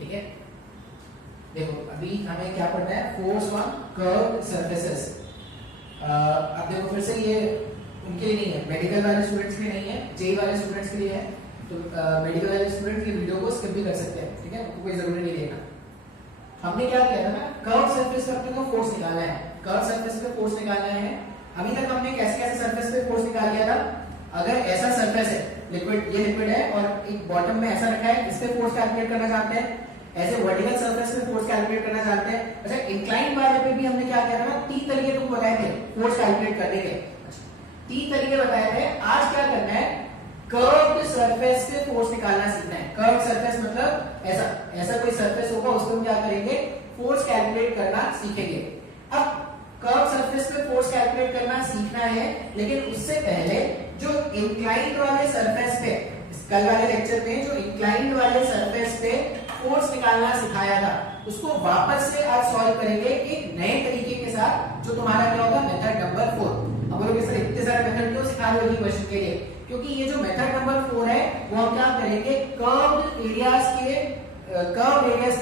ठीक है, देखो अभी हमें क्या पढ़ना है, फोर्स ऑन कर्व्ड सरफेसेस। अब देखो फिर से ये उनके लिए नहीं है, मेडिकल वाले स्टूडेंट्स के लिए नहीं है, जेई वाले स्टूडेंट्स के लिए है। तो मेडिकल वाले स्टूडेंट की वीडियो को स्किप भी कर सकते हैं, ठीक है, उनको कोई जरूरी नहीं देखना। हमने क्या किया था ना, कर्व सरफेस पे अपने को फोर्स निकालना है, कर्व सरफेस पे फोर्स निकालना है। अभी तक हमने कैसे कैसे सरफेस पे फोर्स निकाल लिया था। अगर ऐसा सरफेस है, लिक्विड, ये लिक्विड है और एक बॉटम में ऐसा रखा है, इस पे फोर्स कैलकुलेट करना चाहते हैं। ऐसे वर्टिकल सरफेस पे फोर्स कैलकुलेट करना चाहते हैं। अच्छा, इंक्लाइंड वाले पे भी हमने क्या किया था ना, 3 तरीके तुमको बताए थे फोर्स कैलकुलेट करने के, 3 तरीके बताए थे। आज क्या करना है, कर्व्ड सरफेस पे फोर्स निकालना सीखना है। कर्व्ड सरफेस मतलब ऐसा ऐसा कोई सरफेस होगा, उसको हम क्या करेंगे, फोर्स कैलकुलेट करना सीखेंगे। अब कर्व सरफेस पे फोर्स कैलकुलेट करना सीखना है, लेकिन उससे पहले जो इंक्लाइंड वाले सरफेस पे, कल वाले लेक्चर में जो इंक्लाइंड वाले सरफेस पे फोर्स निकालना सिखाया था, उसको वापस से आज सॉल्व करेंगे एक नए तरीके के साथ, जो तुम्हारा क्या होगा, मेथड नंबर 4। अब लोग इस इतने सारे मेथड क्यों सिखा रहे हो क्वेश्चन के लिए, क्योंकि ये जो मेथड नंबर 4 है वो हम क्या करेंगे, कर्व्ड एरियाज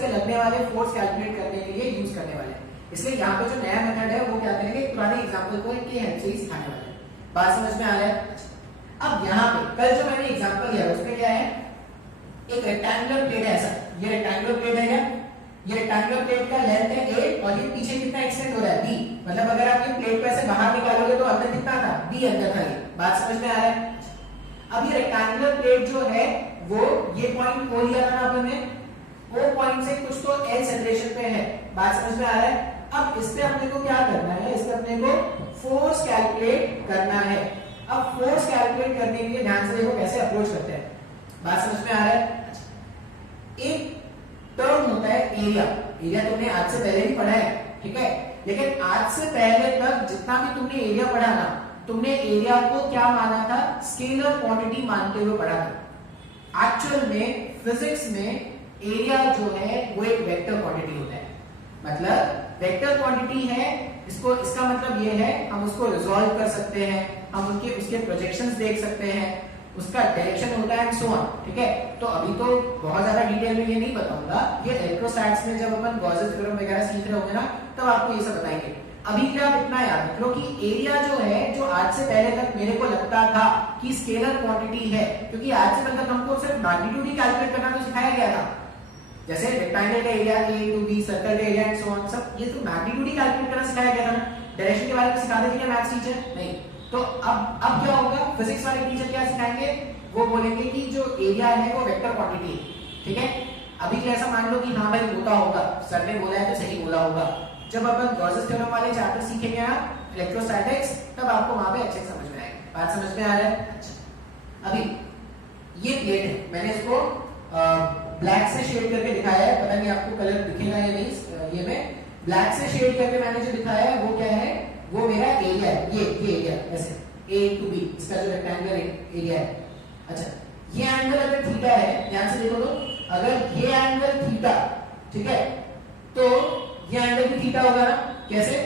पे लगने वाले फोर्स कैलकुलेट करने के लिए यूज करने वाले हैं। इसलिए यहाँ पे जो नया मेथड है वो क्या करेंगे, पुराने एग्जांपल को इनकी हेल्प से ही सिखाने वाले हैं। बात समझ में आ रहा है। अब यहाँ पे कल जो मैंने एग्जांपल दिया उसमें क्या है, एक रेक्टेंगुलर प्लेट है ऐसा, ये रेक्टेंगुलर प्लेट है क्या, ये रेक्टेंगुलर प्लेट का लेंथ है a और ये पीछे कितना एक्सटेंड हो रहा है b, मतलब अगर आप ये प्लेट को ऐसे बाहर निकालोगे तो अंदर कितना था, b अंदर था। ये बात समझ में आ रहा है। अब ये रेक्टेंगुलर प्लेट जो है वो ये पॉइंट O लिया था ना अपन ने, O पॉइंट से कुछ तो L सेपरेशन पे है। बात समझ में आ रहा है। अब इस पे अपने को क्या करना है, इस पे अपने को फोर्स कैलकुलेट करना है। अब फोर्स कैलकुलेट करने के लिए ध्यान से देखो कैसे अप्रोच करते हैं। बात समझ में आ रहा है। एक टर्म होता है एरिया, एरिया तुमने आज से पहले भी पढ़ा है, ठीक है, लेकिन आज से पहले तक जितना भी तुमने एरिया पढ़ा ना, तुमने एरिया को क्या माना था, स्केलर क्वांटिटी मानते हुए पढ़ा था। एक्चुअल में फिजिक्स में एरिया जो है वो एक वेक्टर क्वांटिटी होता है, मतलब वेक्टर क्वांटिटी है। इसको, इसका मतलब ये है हम उसको रिजॉल्व कर सकते हैं, हम उसके प्रोजेक्शंस देख सकते हैं, उसका डायरेक्शन होता है एंड सो ऑन, ठीक है। तो अभी तो बहुत ज्यादा डिटेल में ये नहीं बताऊंगा, ये इलेक्ट्रोस्टैटिक्स में जब अपन गॉसेस थ्योरम वगैरह सीख रहे होंगे ना, तब आपको ये सब बताएंगे। अभी क्या आप इतना याद रखो कि एरिया जो है, जो आज से पहले तक मेरे को लगता था कि स्केलर क्वांटिटी है, क्योंकि आज से पहले तक हमको सिर्फ मैग्नीट्यूड ही कैलकुलेट करना तो सिखाया गया था, जैसे रेक्टेंगल का area a to b, circle का एरिया एंड सो ऑन, सब ये तो मैग्नीट्यूड ही कैलकुलेट करना सिखाया गया था ना। डायरेक्शन के बारे में सिखाते थे क्या मैथ्स टीचर? नहीं। तो अब क्या होगा, फिजिक्स वाले टीचर क्या सिखाएंगे, वो बोलेंगे कि जो एरिया है वो वेक्टर क्वांटिटी है, ठीक है। अभी जैसा मान लो कि हाँ भाई होता होगा, सर ने बोला है तो सही बोला होगा। जब अपन गॉसेस थ्योरम वाले चैप्टर सीखेंगे ना, इलेक्ट्रोस्टैटिक्स, तब आपको वहां पे अच्छे से समझ में आएगा। बात समझ में आ रहा है। अच्छा, अभी ये प्लेट है, मैंने इसको ब्लैक से शेड करके दिखाया है, पता नहीं आपको कलर दिखेगा या नहीं। ये में ब्लैक से शेड करके मैंने जो दिखाया है वो क्या है, वो मेरा एरिया है, ये एरिया ऐसे a to b, इसका जो रेक्टेंगुलर एरिया है। अच्छा, ये एंगल अगर थीटा है, ध्यान से देखो तो, अगर ये एंगल थीटा, ठीक है, तो ये एंगल भी थीटा होगा ना, कैसे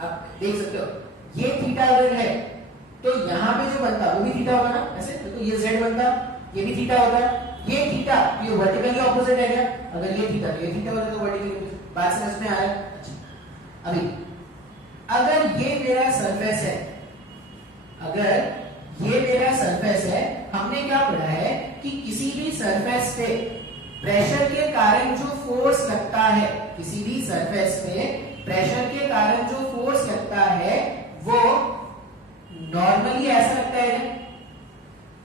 आप देख सकते हो, ये थीटा अगर है तो यहाँ पे जो बनता वो भी थीटा होगा ना, ऐसे तो ये z बनता, ये भी थीटा होता है। ये थीटा, ये वर्टिकली ऑपोजिट है क्या, अगर ये थीटा तो ये थीटा होता है, तो वर्टिकली। बात समझ में आ रहा है। अच्छा, अभी अगर ये मेरा सरफेस है, अगर ये मेरा सरफेस है, हमने क्या पढ़ा है कि किसी भी सरफेस पे प्रेशर के कारण जो फोर्स लगता है, किसी भी सरफेस पे प्रेशर के कारण जो फोर्स लगता है वो नॉर्मली ऐसा लगता है।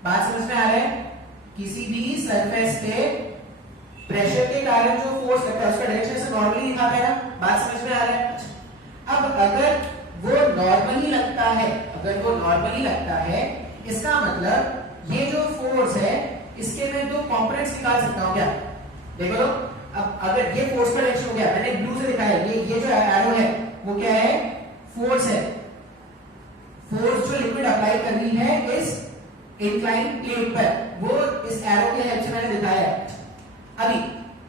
बात समझ में आ रहा है। किसी भी सरफेस पे प्रेशर के कारण जो फोर्स लगता है उसका डायरेक्शन से नॉर्मली दिखाता है ना। बात समझ में आ रहा है। अब अगर वो नॉर्मली लगता है, अगर वो नॉर्मली लगता है, इसका मतलब ये जो फोर्स है इसके मैं दो कंपोनेंट्स निकाल सकता हूं क्या, देखो तो। अब अगर ये फोर्स का डायरेक्शन हो गया, मैंने ब्लू से दिखाया, ये जो एरो है वो क्या है, फोर्स है। फोर्स जो लिक्विड अप्लाई कर रही है इस इंक्लाइन प्लेट पर, वो इस एरो के हेल्प से मैंने दिखाया है। अभी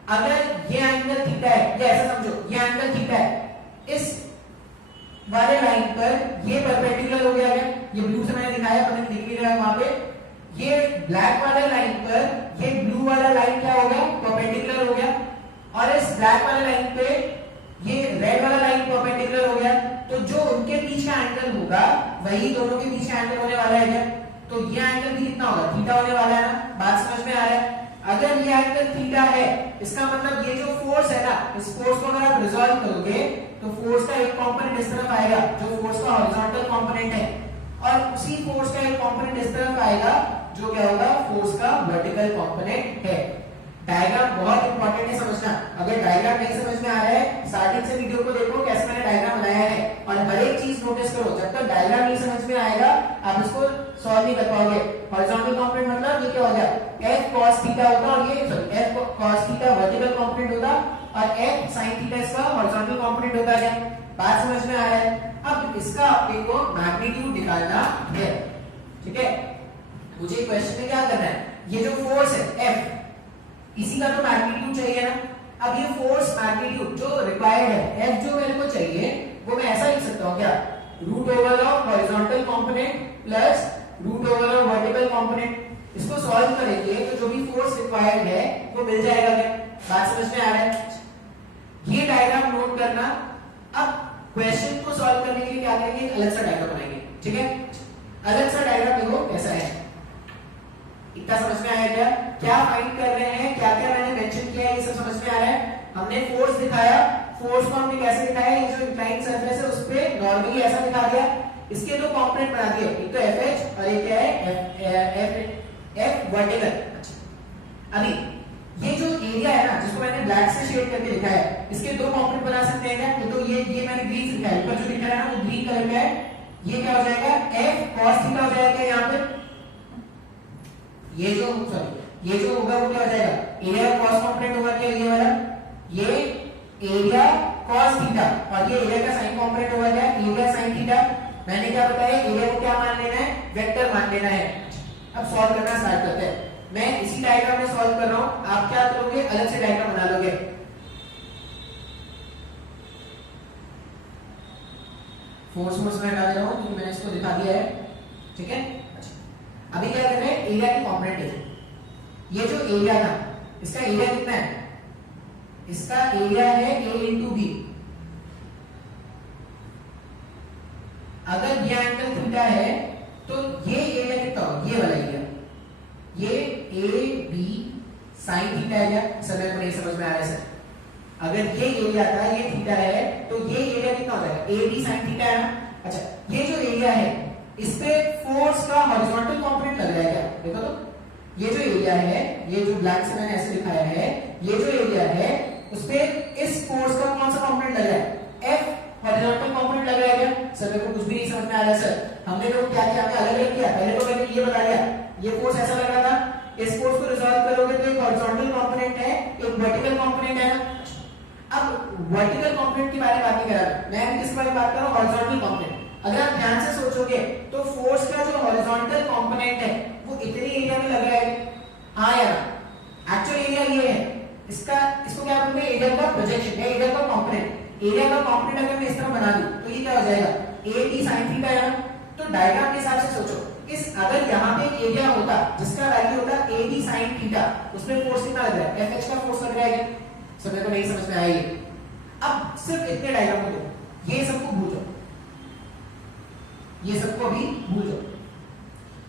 अगर ये एंगल थीटा है, ये ऐसा समझो, ये एंगल थीटा है, इस वाले लाइन पर ये परपेंडिकुलर हो गया है, ये ब्लू से मैंने दिखाया, पता नहीं दिख नहीं रहा है वहां पे। ये ब्लैक वाले लाइन पर ये ब्लू वाला लाइन क्या होगा, परपेंडिकुलर ब्लैक वाले लाइन पे ये रेड वाला लाइन परपेंडिकुलर हो गया, तो जो उनके बीच का एंगल होगा वही दोनों के बीच का एंगल होने वाला है क्या? तो ये एंगल भी कितना होगा? थीटा होने वाला है ना? बात समझ में आ रहा है? अगर ये एंगल थीटा है, इसका मतलब ये जो फोर्स है ना, इस फोर्स को अगर आप रिजॉल्व करोगे तो फोर्स का एक कंपोनेंट इस तरफ आएगा जो फोर्स का हॉरिजॉन्टल कंपोनेंट है, और उसी फोर्स का एक कंपोनेंट इस तरफ आएगा जो क्या होगा? फोर्स का वर्टिकल कंपोनेंट है। डायग्राम बहुत इंपॉर्टेंट है समझना। अगर डायग्राम नहीं समझ में आ रहा है, स्टार्टिंग से वीडियो को देखो कैसे मैंने डायग्राम बनाया है, और हर एक चीज नोटिस करो। जब तक डायग्राम नहीं समझ में आएगा आप इसको सॉल्व नहीं कर पाओगे। हॉरिजॉन्टल कंपोनेंट मतलब ये क्या हो गया? f cos थीटा होता, और ये sorry f cos theta vertical component होता, और f sin थीटा इसका हॉरिजॉन्टल कंपोनेंट होता है। बात समझ में आ रहा है? अब इसका आपके को मैग्नीट्यूड निकालना है, ठीक है? मुझे क्वेश्चन में क्या करना है? ये जो फोर्स है F, इसी का तो मैग्नीट्यूड चाहिए ना। अब ये फोर्स मैग्नीट्यूड जो रिक्वायर्ड है, F जो मेरे को चाहिए, वो मैं ऐसा लिख सकता हूँ क्या? Root over of horizontal component plus root over of vertical component. इसको सॉल्व करेंगे तो जो भी फोर्स रिक्वायर्ड है वो मिल जाएगा क्या? बात समझ में आ रहा है? ये डायग्राम नोट करना। अब क्वेश्चन को सॉल्व करने के लिए क्या करेंगे? अलग सा डायग्राम बनाएंगे, ठीक है? अलग सा डायग्राम देखो कैसा है। इतना समझ में आया क्या? क्या फाइंड कर रहे हैं, क्या क्या मैंने मेंशन किया है, ये सब समझ में आ रहा है? हमने फोर्स दिखाया, फोर्स को हमने कैसे दिखाया? ये जो इंक्लाइंड सरफेस है उस पे नॉर्मली ऐसा दिखा दिया। इसके दो कंपोनेंट बना दिए, एक तो FH और एक क्या है? F vertical. अभी ये जो एरिया है ना, जिसको मैंने ब्लैक से शेड करके लिखा है, इसके दो कंपोनेंट बना सकते हैं क्या? तो ये मैंने ग्रीन से लिखा है, ऊपर जो लिखा है ना वो ग्रीन कलर का है। ये क्या हो जाएगा? F cos थीटा हो जाएगा यहाँ पे। ये जो होगा वो क्या हो जाएगा? एरिया cos कंपोनेंट होगा क्या? ये वाला, ये एरिया cos थीटा, और ये एरिया का sin कंपोनेंट होगा क्या? Area sin theta. मैंने क्या बताया? एरिया को क्या मान लेना है? वेक्टर मान लेना है। अब सॉल्व करना स्टार्ट करते हैं। मैं इसी डायग्राम में सॉल्व कर रहा हूं, आप क्या करोगे? अलग से डायग्राम बना लोगे। फोर्स में हटा दे रहा हूं क्योंकि मैंने इसको दिखा दिया है, ठीक है? अच्छा, अभी क्या कर रहे हैं? एरिया की कंपोनेंट है। ये जो एरिया था, इसका एरिया कितना है? इसका एरिया है a इंटू बी। अगर ये एंगल थीटा है तो ये एरिया कितना होगा? ये वाला एरिया, ये ए बी साइन थीटा है क्या? समय को नहीं समझ में आ रहा है सर? अगर ये एरिया था, ये थीटा है, तो ये एरिया कितना हो जाएगा? ए बी साइन थीटा है ना? अच्छा, ये जो एरिया है इस पे फोर्स का हॉरिजॉन्टल कंपोनेंट लग रहा है क्या? देखो तो ये जो एरिया है, ये जो ब्लैक से मैंने ऐसे दिखाया है, ये जो एरिया है उस पे इस फोर्स का कौन सा कंपोनेंट लग रहा है? F हॉरिजॉन्टल कंपोनेंट लग रहा है क्या? सर मेरे को कुछ भी नहीं समझ में आ रहा है सर। हमने तो क्या किया? हमने अलग अलग किया। पहले तो मैंने ये बता दिया, ये फोर्स ऐसा लग रहा था, इस फोर्स को रिजॉल्व करोगे तो एक हॉरिजॉन्टल कंपोनेंट है, एक वर्टिकल कंपोनेंट है ना? अब वर्टिकल कंपोनेंट की बारे में बात नहीं कर रहा मैं, किस बारे में बात कर रहा हूं? Horizontal component. अगर आप ध्यान से सोचोगे तो फोर्स का जो हॉरिजॉन्टल कंपोनेंट है वो इतनी एरिया में लग रहा है। हाँ यार, एक्चुअल एरिया ये है, इसको क्या बोलते हैं? एरिया का प्रोजेक्शन है, एरिया का कंपोनेंट। एरिया का कंपोनेंट अगर मैं इस तरह बना दूं तो ये क्या हो जाएगा? ए बी साइन थीटा है ना? तो डायग्राम के हिसाब से सोचो, अगर यहाँ पे एक एरिया होता जिसका वैल्यू होता ए बी साइन थीटा, उसमें फोर्स कितना लग रहा है? FH का फोर्स लग रहा है। समय को नहीं समझ में आएगी। अब सिर्फ इतने डायग्राम को दो, ये सबको भूल जाओ, ये सबको भी भूल जाओ,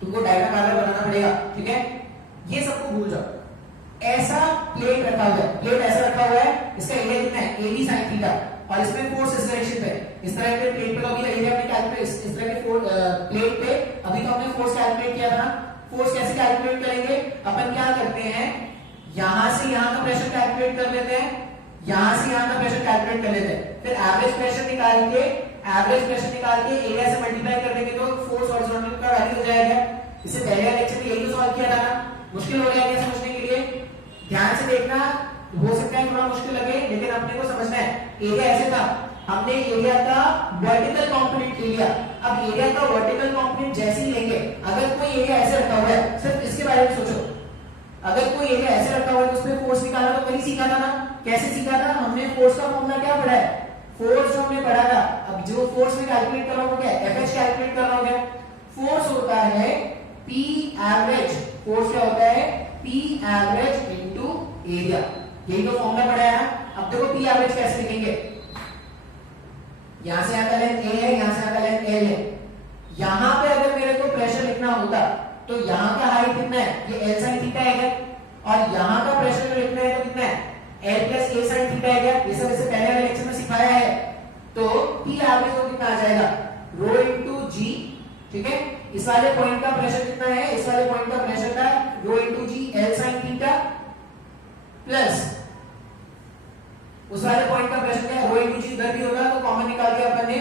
तुमको डायग्राम आगे बनाना पड़ेगा, ठीक है? ये सबको भूल जाओ। ऐसा प्लेट रखा हुआ है, प्लेट ऐसा रखा हुआ है, इसका एरिया कितना है? ए बी साइन थीटा, और इसमें फोर्स इस डायरेक्शन पे, इस तरह के प्लेट पे अभी एरिया हमने कैलकुलेट, इस तरह के प्लेट पे अभी तो हमने फोर्स कैलकुलेट किया था। फोर्स कैसे कैलकुलेट करेंगे? अपन क्या करते हैं, यहां से यहां का प्रेशर कैलकुलेट कर लेते हैं, यहां से यहां का प्रेशर कैलकुलेट कर लेते हैं, फिर एवरेज प्रेशर निकाल के एरिया से मल्टीप्लाई कर देंगे तो फोर्स हॉरिजॉन्टल का वैल्यू हो जाएगा। इससे पहले लेक्चर में यही तो सॉल्व किया था ना? मुश्किल हो गया क्या समझने के लिए? ध्यान से देखना, हो सकता है थोड़ा मुश्किल लगे लेकिन अपने को समझना है। एरिया ऐसे था, हमने एरिया का वर्टिकल कंपोनेंट ले लिया। अब एरिया का वर्टिकल कंपोनेंट जैसे ही लेंगे, अगर कोई एरिया ऐसे रखा हुआ है, सिर्फ इसके बारे में सोचो, अगर कोई एरिया ऐसे रखा हुआ है तो उसमें फोर्स निकालना तो कहीं सीखा था ना? कैसे सीखा था? हमने फोर्स का फॉर्मूला क्या पढ़ा है? फोर्स जो हमने पढ़ा था, अब जो फोर्स में कैलकुलेट कर रहा हूं क्या? FH कैलकुलेट कर रहा हूं क्या? फोर्स होता है P एवरेज, फोर्स क्या होता है? P average into area. यही तो फॉर्मूला पड़ा है ना। अब देखो पी एवरेज कैसे लिखेंगे, यहां से यहां का लेंथ ए है, यहां से यहां का लेंथ एल है। यहां पे अगर मेरे को प्रेशर लिखना होता तो यहां का हाइट कितना है, ये एल साइन थीटा है क्या, और यहां का प्रेशर लिखना है तो कितना है, एल प्लस ए साइन थीटा है क्या। ये सब इससे पहले वाले लेक्चर में सिखाया है। तो पी एवरेज तो कितना आ जाएगा, रो इनटू जी, ठीक है। इस वाले पॉइंट का प्रेशर कितना है, इस वाले पॉइंट का प्रेशर का rho into g l sine theta plus उस वाले पॉइंट का प्रेशर क्या है, रो इनटू जी, इधर भी होगा तो कॉमन निकाल दिया अपन ने,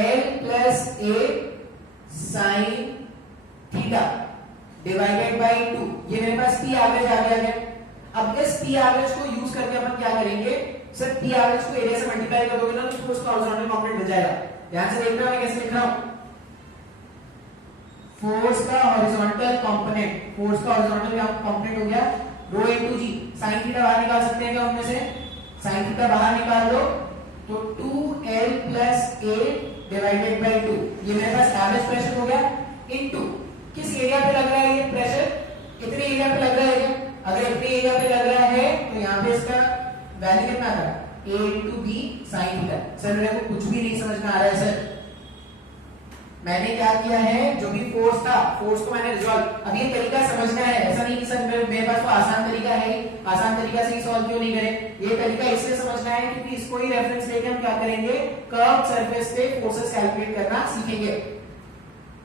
L plus A sine theta divided by 2। ये मेरे पास पी एवरेज आ गया है। अब इस पी एवरेज को यूज करके अपन क्या करेंगे, सर पी एवरेज को एरिया से मल्टीप्लाई कर दोगे ना तो उसका हॉरिजॉन्टल कंपोनेंट मिल जाएगा। ध्यान से देखना मैं कैसे लिख रहा हूं, फोर्स का हॉरिजॉन्टल कंपोनेंट, फोर्स का हॉरिजॉन्टल कंपोनेंट हो गया रो इनटू जी। साइन थीटा बाहर निकाल सकते हैं क्या उनमें से, साइन थीटा बाहर निकाल दो तो 2l plus a divided by 2। ये मेरे पास एवरेज प्रेशर हो गया इनटू किस एरिया पे लग रहा है ये प्रेशर, कितने एरिया पे लग रहा है ये। अगर इतने एरिया पे लग रहा है तो यहाँ पे इसका वैल्यू कितना आ रहा है, a into b sin theta. Sir मेरे को कुछ भी नहीं समझ में आ रहा है सर। मैंने क्या किया है, जो भी फोर्स था फोर्स को मैंने रिजॉल्व, अब ये तरीका समझना है, ऐसा नहीं कि सर मेरे पास तो आसान तरीका है, आसान तरीका से ही सॉल्व क्यों नहीं करें। ये तरीका इसलिए समझना है क्योंकि इसको ही रेफरेंस लेके हम क्या करेंगे, कर्व सरफेस पे फोर्सेस कैलकुलेट करना सीखेंगे।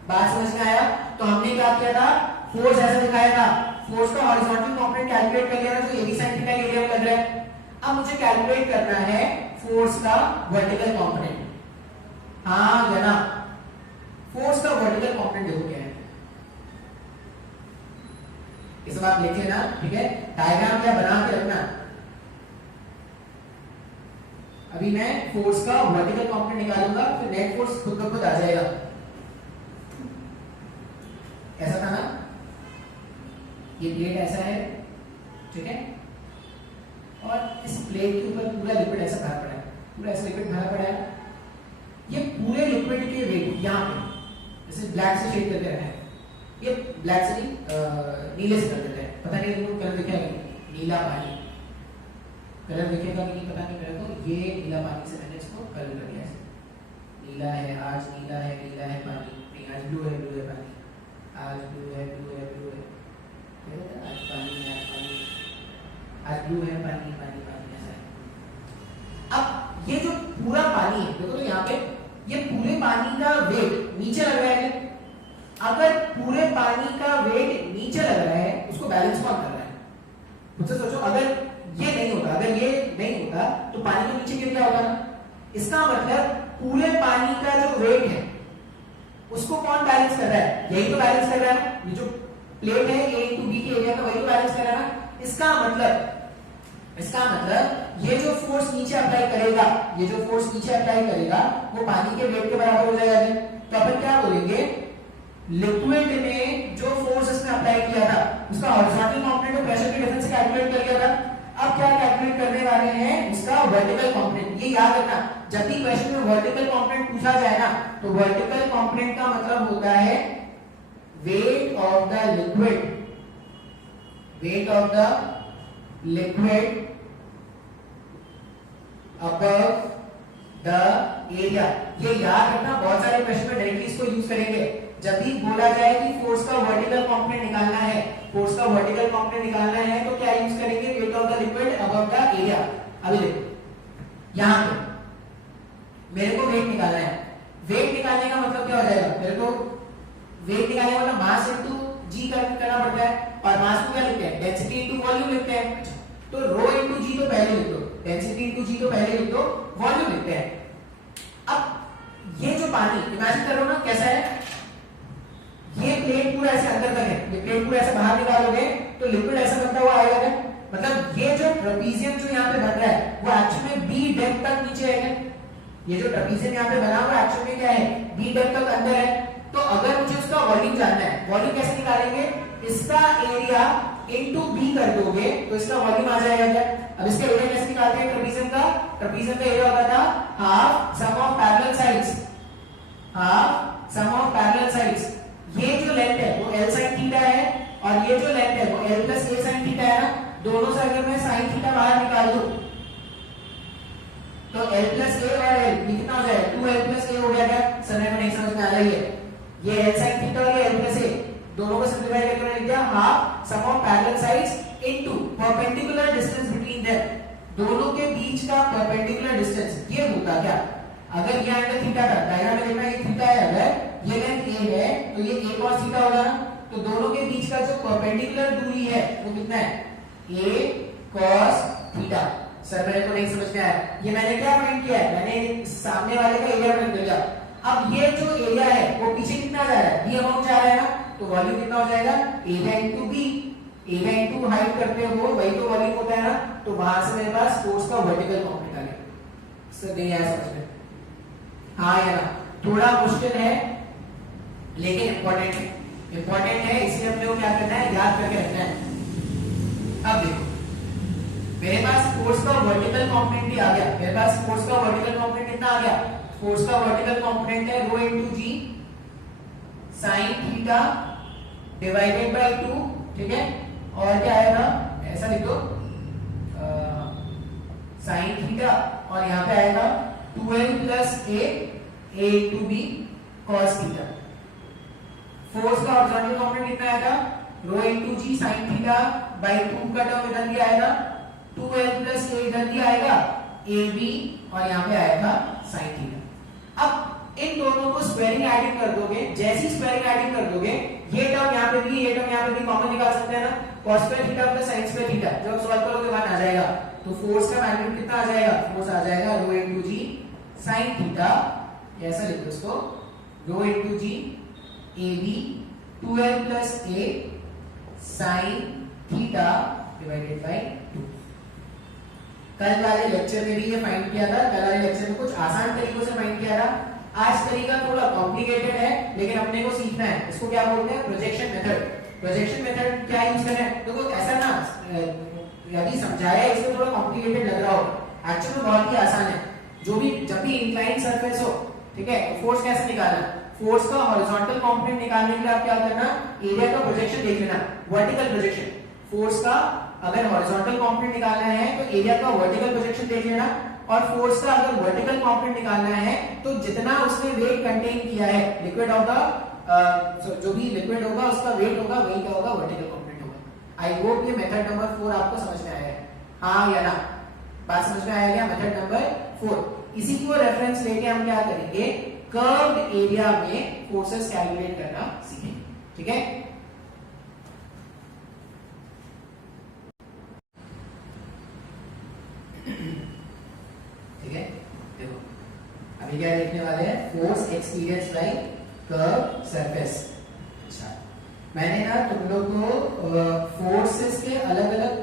बात समझ में आया। तो हमने क्या किया था, फोर्स ऐसा दिखाया था, फोर्स का हॉरिजॉन्टल कंपोनेंट कैलकुलेट कर लिया था जो ab sin थीटा के एरिया में लग रहा है। अब मुझे कैलकुलेट करना है फोर्स का वर्टिकल कंपोनेंट। हाँ या ना, फोर्स का वर्टिकल कंपोनेंट देखो क्या है, ये सब आप लिख लेना, ठीक है। डायग्राम क्या बना के रखना। अभी मैं फोर्स का वर्टिकल कंपोनेंट निकालूंगा, फिर नेट फोर्स खुद ब खुद आ जाएगा। ऐसा था ना, ये प्लेट ऐसा है, ठीक है, और इस प्लेट के ऊपर पूरा लिक्विड ऐसा भरा पड़ा है, पूरा ऐसा लिक्विड भरा पड़ा है। ये पूरे लिक्विड के वेट यहाँ पे जैसे ब्लैक से शेड करके रखा है, ये ब्लैक से नहीं नीले से कर देते हैं। पता नहीं तुमको कलर दिखेगा कि नीला पानी, कलर दिखेगा कि नहीं पता नहीं मेरे को। ये नीला पानी से मैंने इसको कलर कर दिया, नीला है, आज नीला है, नीला है पानी, नहीं आज ब्लू है, ब्लू है पानी, आज ब्लू है, ब्लू है, ब्लू है, आज पानी है, पानी, आज ब्लू है, पानी, पानी, पानी, ऐसा है। अब ये जो पूरा पानी है, देखो तो यहाँ पे ये पूरे पानी का वेट नीचे लग रहा है। अगर पूरे पानी का वेट नीचे लग रहा है, उसको बैलेंस कौन कर रहा है, मुझसे सोचो। अगर ये नहीं होता, अगर ये नहीं होता तो पानी के नीचे गिर गया होगा ना। इसका मतलब पूरे पानी का जो वेट है उसको कौन बैलेंस कर रहा है, यही तो बैलेंस कर रहा है ना। ये जो प्लेट है a into b के एरिया का, वही तो बैलेंस कर रहा है ना। इसका मतलब ये जो फोर्स नीचे अप्लाई करेगा, ये जो फोर्स नीचे अप्लाई करेगा वो पानी के वेट के बराबर हो जाएगा। तो अपन क्या बोलेंगे, लिक्विड ने जो फोर्स इसने अप्लाई किया था उसका हॉरिजॉन्टल कंपोनेंट और प्रेशर के डिफरेंस से कैलकुलेट कर लिया था। अब क्या कैलकुलेट करने वाले हैं, उसका वर्टिकल कंपोनेंट। ये याद रखना, जब भी क्वेश्चन में वर्टिकल कंपोनेंट पूछा जाए ना तो वर्टिकल कंपोनेंट का मतलब होता है weight of the liquid, weight of the liquid above the area। ये याद रखना, बहुत सारे क्वेश्चन में डायरेक्टली इसको यूज करेंगे। जब भी बोला जाए कि फोर्स का वर्टिकल कंपोनेंट निकालना है, फोर्स का वर्टिकल कंपोनेंट निकालना है तो क्या यूज करेंगे, weight of the liquid above the area. अभी देखो यहां पे मेरे को वेट निकालना है, वेट निकालने का मतलब क्या हो जाएगा, मेरे को वेट निकालने का मतलब मास इनटू जी करना पड़ता है, और मास को क्या लिखते हैं, डेंसिटी इनटू वॉल्यूम लिखते हैं। तो रो इनटू जी तो पहले लिख दो, डेंसिटी इनटू जी तो पहले लिख दो, वॉल्यूम लिखते हैं। अब ये जो पानी इमेजिन करो ना कैसा है, ये प्लेट पूरा ऐसे अंदर तक है, ये प्लेट पूरा ऐसे बाहर निकालोगे तो लिक्विड ऐसा बनता हुआ आएगा क्या, मतलब ये जो ट्रेपीजियम जो यहाँ पे बन रहा है वो एक्चुअली में बी डेप्थ तक नीचे है। ये जो ट्रेपीजियम यहाँ पे बना हुआ एक्चुअली में क्या है, बी डेप्थ तक अंदर है। तो अगर मुझे उसका वॉल्यूम जानना है, वॉल्यूम कैसे निकालेंगे, इसका एरिया इनटू बी कर दोगे तो इसका वॉल्यूम आ जाएगा क्या। अब इसका एरिया कैसे निकालते हैं ट्रेपीजियम का, ट्रेपीजियम का एरिया होता था half sum of parallel sides, half sum of parallel sides. ये जो लेंथ है वो l sin थीटा है और ये जो लेंथ है वो l plus a sin theta है ना। दोनों से अगर मैं साइन थीटा बाहर निकाल दूं तो l प्लस ए और l कितना हो जाएगा 2l प्लस ए हो गया क्या? समय में नहीं समझ में आ रही है? ये l sin थीटा और ये l प्लस ए दोनों को सिंपलीफाई करके मैंने लिख दिया half sum of parallel sides into perpendicular distance between them. दोनों के बीच का परपेंडिकुलर डिस्टेंस ये होगा क्या? अगर ये एंगल थीटा का डायग्राम में देखना ये थीटा है, अगर ये लेंथ a है तो ये a cos थीटा होगा ना। तो दोनों के बीच का जो परपेंडिकुलर दूरी है वो कितना है? a cos theta. सर मेरे को नहीं समझ में आया, ये मैंने क्या फाइंड किया है? मैंने सामने वाले का एरिया फाइंड किया। अब ये जो एरिया है वो पीछे कितना जा रहा है? b अमाउंट जा रहा है ना, तो वॉल्यूम कितना हो जाएगा? Area into b। Area into height करते हो वही तो वॉल्यूम होता है ना, तो वहां से मेरे पास फोर्स का वर्टिकल कंपोनेंट आ गया। सर नहीं आया समझ में? हाँ या ना? थोड़ा मुश्किल है लेकिन इंपॉर्टेंट है, इंपॉर्टेंट है, इसलिए अपने को क्या करना है? याद करके रखना है। अब देखो मेरे पास फोर्स का वर्टिकल कंपोनेंट भी आ गया। मेरे पास फोर्स का वर्टिकल कंपोनेंट कितना आ गया? फोर्स का वर्टिकल कंपोनेंट है rho into g sin theta divided by 2, ठीक है? और क्या आएगा? ऐसा लिख दो sin थीटा और यहां पे आएगा 2l plus a into b cos theta. Force का हॉरिजॉन्टल कंपोनेंट कितना आएगा? Rho into g sin theta by 2 का टर्म इधर भी आएगा, 2l प्लस a इधर भी आएगा, ab और यहां पे आएगा sin थीटा। अब इन दोनों को स्क्वायरिंग एडिंग कर दोगे, जैसी स्क्वायरिंग एडिंग कर दोगे ये टर्म यहां पे भी ये टर्म यहां पे भी कॉमन निकाल सकते हैं ना, cos square theta plus sin square theta. जब सॉल्व करोगे वहां आ जाएगा, तो फोर्स का मैग्नीट्यूड कितना आ जाएगा? फोर्स आ जाएगा rho into g sin theta, ऐसा लिख दो इसको, rho into g ab 2l plus a sin theta divided by 2। कल वाले लेक्चर में भी ये फाइंड किया था, कल वाले लेक्चर में कुछ आसान तरीकों से फाइंड किया था। आज तरीका थोड़ा कॉम्प्लिकेटेड है लेकिन अपने को सीखना है। इसको क्या बोलते हैं? Projection method. प्रोजेक्शन मेथड क्या यूज करें? देखो ऐसा ना यदि समझाया इसको थोड़ा कॉम्प्लिकेटेड लग रहा हो, एक्चुअली में बहुत ही आसान है। जो भी जब भी इंक्लाइंड सरफेस हो, ठीक है, फोर्स कैसे निकालना? फोर्स का हॉरिजॉन्टल कंपोनेंट निकालने के लिए आप क्या करना? एरिया का प्रोजेक्शन देख लेना, वर्टिकल प्रोजेक्शन। फोर्स का अगर हॉरिजॉन्टल कंपोनेंट निकालना है तो एरिया का वर्टिकल प्रोजेक्शन देख लेना, और फोर्स का अगर वर्टिकल कंपोनेंट निकालना है तो जितना उसने वेट कंटेन किया है लिक्विड ऑफ द जो भी लिक्विड होगा उसका वेट होगा, वही क्या होगा? वर्टिकल कंपोनेंट होगा। आई होप ये मेथड नंबर 4 आपको समझ में आया है, हाँ या ना? बात समझ में आया क्या? Method number 4। इसी को रेफरेंस लेके हम क्या करेंगे? कर्व्ड एरिया में फोर्सेस कैलकुलेट करना सीखेंगे, ठीक है? ठीक है, देखो अभी क्या देखने वाले हैं? Force experience bye curve surface. अच्छा, मैंने ना तुम लोग को फोर्सेस के अलग अलग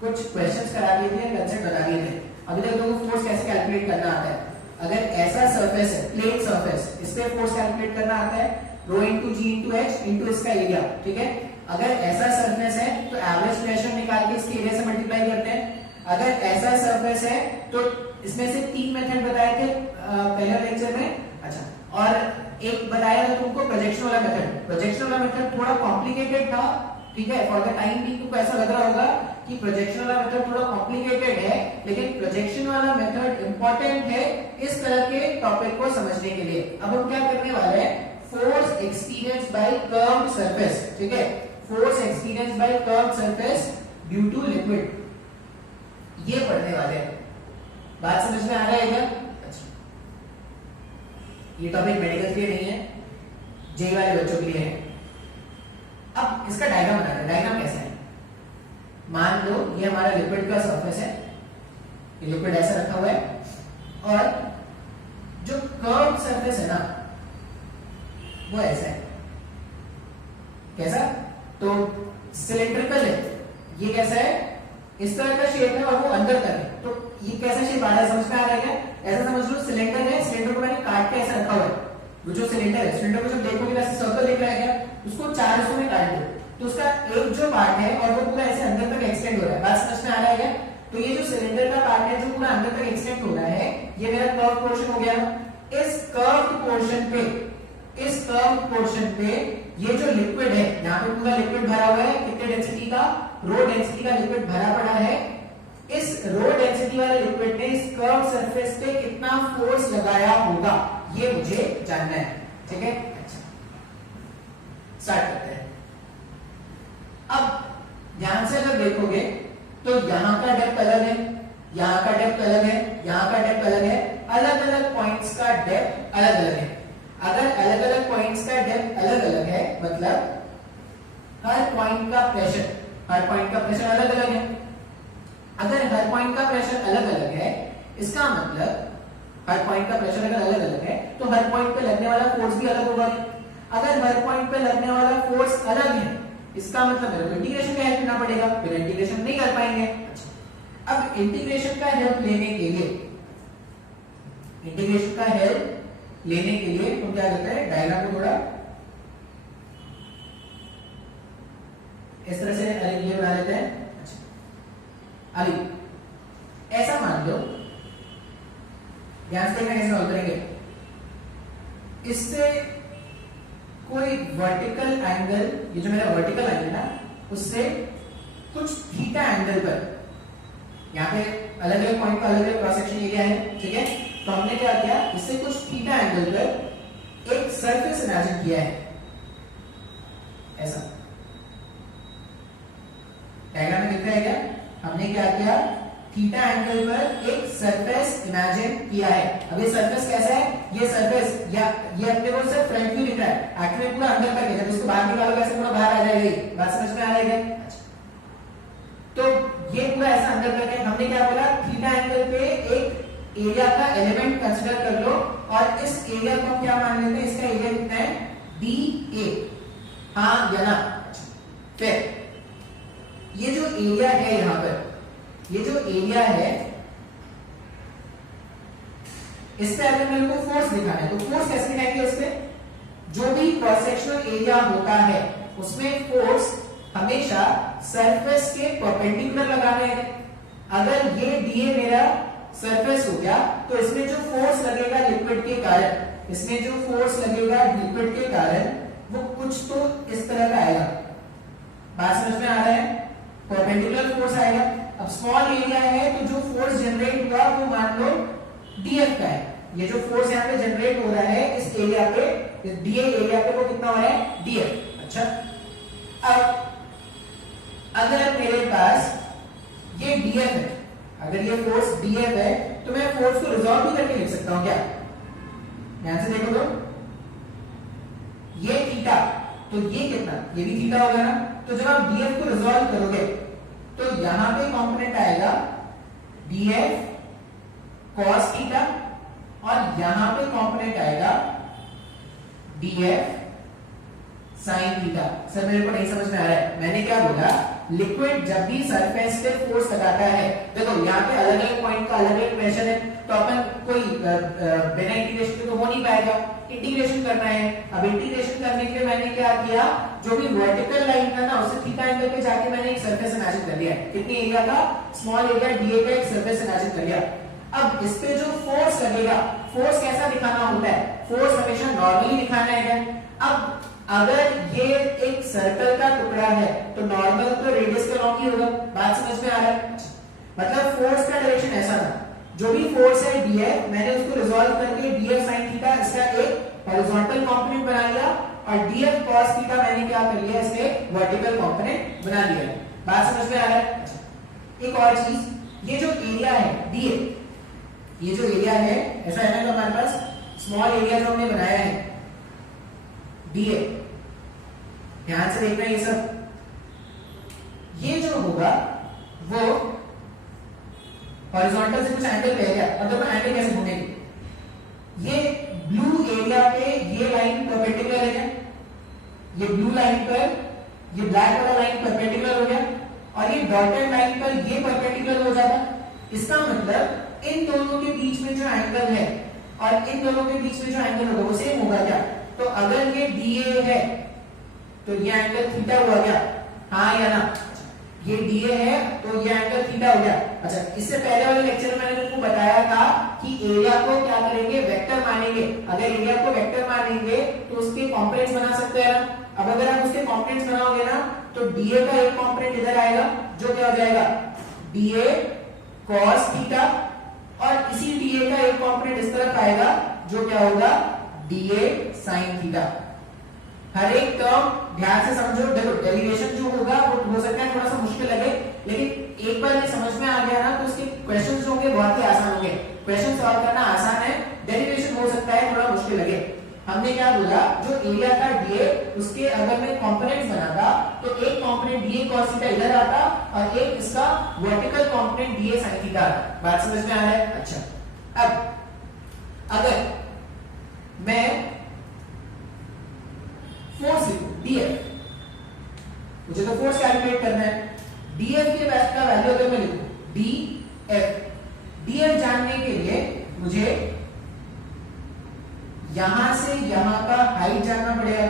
कुछ क्वेश्चंस करा दिए थे, कंसेप्ट बता दिए थे। अभी तक लोगों को फोर्स कैसे कैलकुलेट करना आता है? अगर ऐसा सरफेस है, प्लेन सरफेस, इस पे फोर्स कैलकुलेट करना आता है, rho into g into H into इसका एरिया, ठीक है? अगर ऐसा सरफेस है तो एवरेज प्रेशर निकाल के इसके एरिया से मल्टीप्लाई करते हैं। अगर ऐसा सरफेस है तो इसमें से 3 मेथड बताए थे पहले लेक्चर में। अच्छा, और एक बताया था तुमको प्रोजेक्शन वाला मेथड। प्रोजेक्शन वाला मेथड थोड़ा कॉम्प्लिकेटेड था, ठीक है? फॉर द टाइम भी तुमको ऐसा लग रहा होगा कि प्रोजेक्शन वाला मेथड थोड़ा कॉम्प्लिकेटेड है, लेकिन प्रोजेक्शन वाला मेथड इंपॉर्टेंट है इस तरह के टॉपिक को समझने के लिए। अब हम क्या करने वाले हैं? Force experience by curved surface, ठीक है? Force experience by curved surface due to liquid, ये पढ़ने वाले हैं। बात समझ में आ रहा है क्या? अच्छा, ये टॉपिक मेडिकल के लिए नहीं है, जेई वाले बच्चों के लिए है। अब इसका डायग्राम बनाते हैं। डायग्राम कैसा है? मान लो ये हमारा लिक्विड का सरफेस है, ये लिक्विड ऐसा रखा हुआ है, और जो कर्व्ड सरफेस है ना वो ऐसा है। कैसा? तो सिलिंड्रिकल है, ये कैसा है? इस तरह का शेप है और वो अंदर तक है। तो ये कैसा शेप आ रहा है? समझ में आ रहा है क्या? ऐसा समझ लो सिलेंडर है, सिलेंडर को मैंने काट के ऐसा रखा हुआ है। वो जो सिलेंडर है, सिलेंडर को जब देखोगे वैसे सर्कल दिख रहा है क्या? उसको 4 हिस्सों में काट दो तो उसका एक जो पार्ट है और वो पूरा ऐसे अंदर तक एक्सटेंड हो रहा है। बात समझ में आ रहा है क्या? तो ये जो सिलेंडर का पार्ट है जो पूरा अंदर तक एक्सटेंड हो रहा है, ये मेरा कर्व पोर्शन हो गया। इस कर्व्ड पोर्शन पे ये जो लिक्विड है, यहाँ पे पूरा लिक्विड भरा हुआ है, कितने डेंसिटी का? रो डेंसिटी का लिक्विड भरा पड़ा है, इस रो डेंसिटी वाले लिक्विड ने इस कर्व सरफेस पे कितना फोर्स लगाया होगा ये मुझे जानना है। ठीक है, अच्छा स्टार्ट करते हैं। अब ध्यान से अगर देखोगे तो यहां का डेप्थ अलग है, यहां का डेप्थ अलग है, यहां का डेप्थ अलग है, अलग अलग पॉइंट्स का डेप्थ अलग अलग है। अगर अलग अलग पॉइंट्स का डेप्थ अलग अलग है मतलब हर पॉइंट का प्रेशर अलग अलग है। अगर हर पॉइंट का प्रेशर अलग अलग है इसका मतलब हर पॉइंट का प्रेशर अगर अलग अलग है तो हर पॉइंट पे लगने वाला फोर्स भी अलग होगा। अगर हर पॉइंट पे लगने वाला फोर्स अलग है इसका मतलब मेरे को इंटीग्रेशन का हेल्प लेना पड़ेगा, फिर इंटीग्रेशन नहीं कर पाएंगे। अब इंटीग्रेशन का हेल्प लेने के लिए तुम क्या करते हैं, डायग्राम को थोड़ा इस तरह से ये बना लेते हैं। अभी ऐसा मान लो, ध्यान से कैसे सॉल्व करेंगे, इससे कोई वर्टिकल एंगल, ये जो मेरा वर्टिकल एंगल ना उससे कुछ थीटा एंगल पर, यहाँ पे अलग अलग पॉइंट का अलग अलग क्रॉस सेक्शन एरिया है। ठीक है, तो हमने क्या किया, इससे कुछ थीटा एंगल पर एक सरफेस इमेजिन किया है। ऐसा डायग्राम में दिख रहा है क्या, हमने क्या किया, थीटा एंगल पर एक सरफेस इमेजिन किया है। अब ये सरफेस कैसा है, ये सरफेस या ये अपने को सिर्फ फ्रंट व्यू दिख रहा है, एक्चुअली पूरा अंदर तक है। जब इसको बाहर निकालोगे ऐसे पूरा बाहर आ जाएगा, बात समझ में आ रही है। तो ये पूरा ऐसा अंदर तक है। हमने क्या बोला, थीटा एंगल पे एक एरिया का एलिमेंट कंसीडर कर लो और इस एरिया को हम क्या मान लेते हैं, इसका एरिया कितना है, DA। हाँ या ना। फिर ये जो एरिया है, यहां पर ये जो एरिया है इस पे अगर मेरे को फोर्स दिखाना है तो फोर्स कैसे दिखाएंगे, इस पे जो भी क्रॉस सेक्शनल एरिया होता है उसमें फोर्स हमेशा सरफेस के परपेंडिकुलर लगाना है। अगर ये DA मेरा सरफेस हो गया तो इसमें जो फोर्स लगेगा लिक्विड के कारण, इसमें जो फोर्स लगेगा लिक्विड के कारण वो कुछ तो इस तरह का आएगा। बात समझ में आ रहा है, परपेंडिकुलर फोर्स आएगा। अब स्मॉल एरिया है तो जो फोर्स जनरेट हुआ वो मान लो DF का है। ये जो फोर्स यहाँ पे जनरेट हो रहा है इस एरिया पे, इस DA एरिया पे, वो कितना हो रहा है, DF। अच्छा, अब अगर मेरे पास ये DF है, अगर ये फोर्स DF है तो मैं फोर्स को रिजॉल्व भी करके लिख सकता हूं क्या, ध्यान से देखो तो ये थीटा, तो ये कितना, ये भी थीटा होगा ना। तो जब आप DF को रिजॉल्व करोगे तो यहां पे कंपोनेंट आएगा DF cos थीटा और यहां पे कंपोनेंट आएगा DF sin थीटा। सर मेरे को नहीं समझ में आ रहा है, मैंने क्या बोला, लिक्विड जब भी सरफेस पे फोर्स लगाता है, देखो यहाँ पे अलग अलग पॉइंट का अलग अलग प्रेशर है तो अपन कोई बिना इंटीग्रेशन के तो हो नहीं पाएगा, इंटीग्रेशन करना है। अब इंटीग्रेशन करने के लिए मैंने क्या किया, जो भी वर्टिकल लाइन था ना उससे थीटा एंगल पे जाके मैंने एक सरफेस इमेजिन कर लिया। कितनी एरिया का, स्मॉल एरिया DA का एक सरफेस इमेजिन कर लिया। अब इस पे जो फोर्स लगेगा, फोर्स कैसा दिखाना होता है, फोर्स हमेशा नॉर्मली दिखाना है। अब अगर ये एक सर्कल का टुकड़ा है तो नॉर्मल तो रेडियस के लॉन्ग ही होगा। बात समझ में आ रहा है, मतलब फोर्स का डायरेक्शन ऐसा था, जो भी फोर्स है DF मैंने उसको रिजॉल्व करके DF sin थीटा इसका एक हॉरिजॉन्टल कंपोनेंट बना लिया और DF cos थीटा मैंने क्या कर लिया, इसके वर्टिकल कंपोनेंट बना लिया। बात समझ में आ रहा है। एक और चीज, ये जो एरिया है DA, ये जो एरिया है ऐसा है ना, तो हमारे पास स्मॉल एरिया जो हमने बनाया है DA, ध्यान से देखना ये सब, ये जो होगा वो हॉरिजॉन्टल से कुछ एंगल पे है। अब देखो एंगल कैसे घूमेगी, ये ब्लू एरिया पे ये लाइन परपेंडिकुलर है क्या, ये ब्लू लाइन पर ये ब्लैक वाला लाइन परपेंडिकुलर हो गया और ये डॉटेड लाइन पर ये परपेंडिकुलर हो जाता। इसका मतलब इन दोनों के बीच में जो एंगल है और इन दोनों के बीच में जो एंगल होगा वो सेम होगा क्या। तो अगर ये DA है तो ये एंगल थीटा हुआ क्या, हाँ या ना। ये डीए है तो ये एंगल थीटा हो गया। अच्छा, इससे पहले वाले लेक्चर में मैंने तुमको बताया था कि एरिया को क्या करेंगे, वेक्टर मानेंगे। अगर एरिया को वेक्टर मानेंगे तो उसके कंपोनेंट्स बना सकते हैं ना। अब अगर आप उसके कंपोनेंट्स बनाओगे ना तो डीए का एक कंपोनेंट इधर आएगा जो क्या हो जाएगा डीए cos थीटा, और इसी डीए का एक कंपोनेंट इस तरफ आएगा जो क्या होगा डीए sin थीटा। हर एक टर्म ध्यान से समझो। देखो डेरिवेशन जो होगा वो हो सकता है थोड़ा सा मुश्किल लगे, लेकिन एक बार ये समझ में आ गया ना तो उसके क्वेश्चंस जो होंगे बहुत ही आसान होंगे। क्वेश्चन सॉल्व करना आसान है, डेरिवेशन हो सकता है थोड़ा मुश्किल लगे। हमने क्या बोला, जो एरिया था डीए उसके अगर मैं कंपोनेंट्स बनाता तो एक कंपोनेंट डीए cos थीटा इधर आता और एक इसका vertical component DA sin theta आता। बात समझ में आ रहा है? अच्छा, अब अगर मैं फोर्स लिखूं डीएफ, मुझे तो फोर्स कैलकुलेट करना है। डीएफ के वैल्यू का वैल्यू अगर मैं लिखूं डीएफ जानने के लिए मुझे यहां से यहां का हाइट जानना पड़ेगा।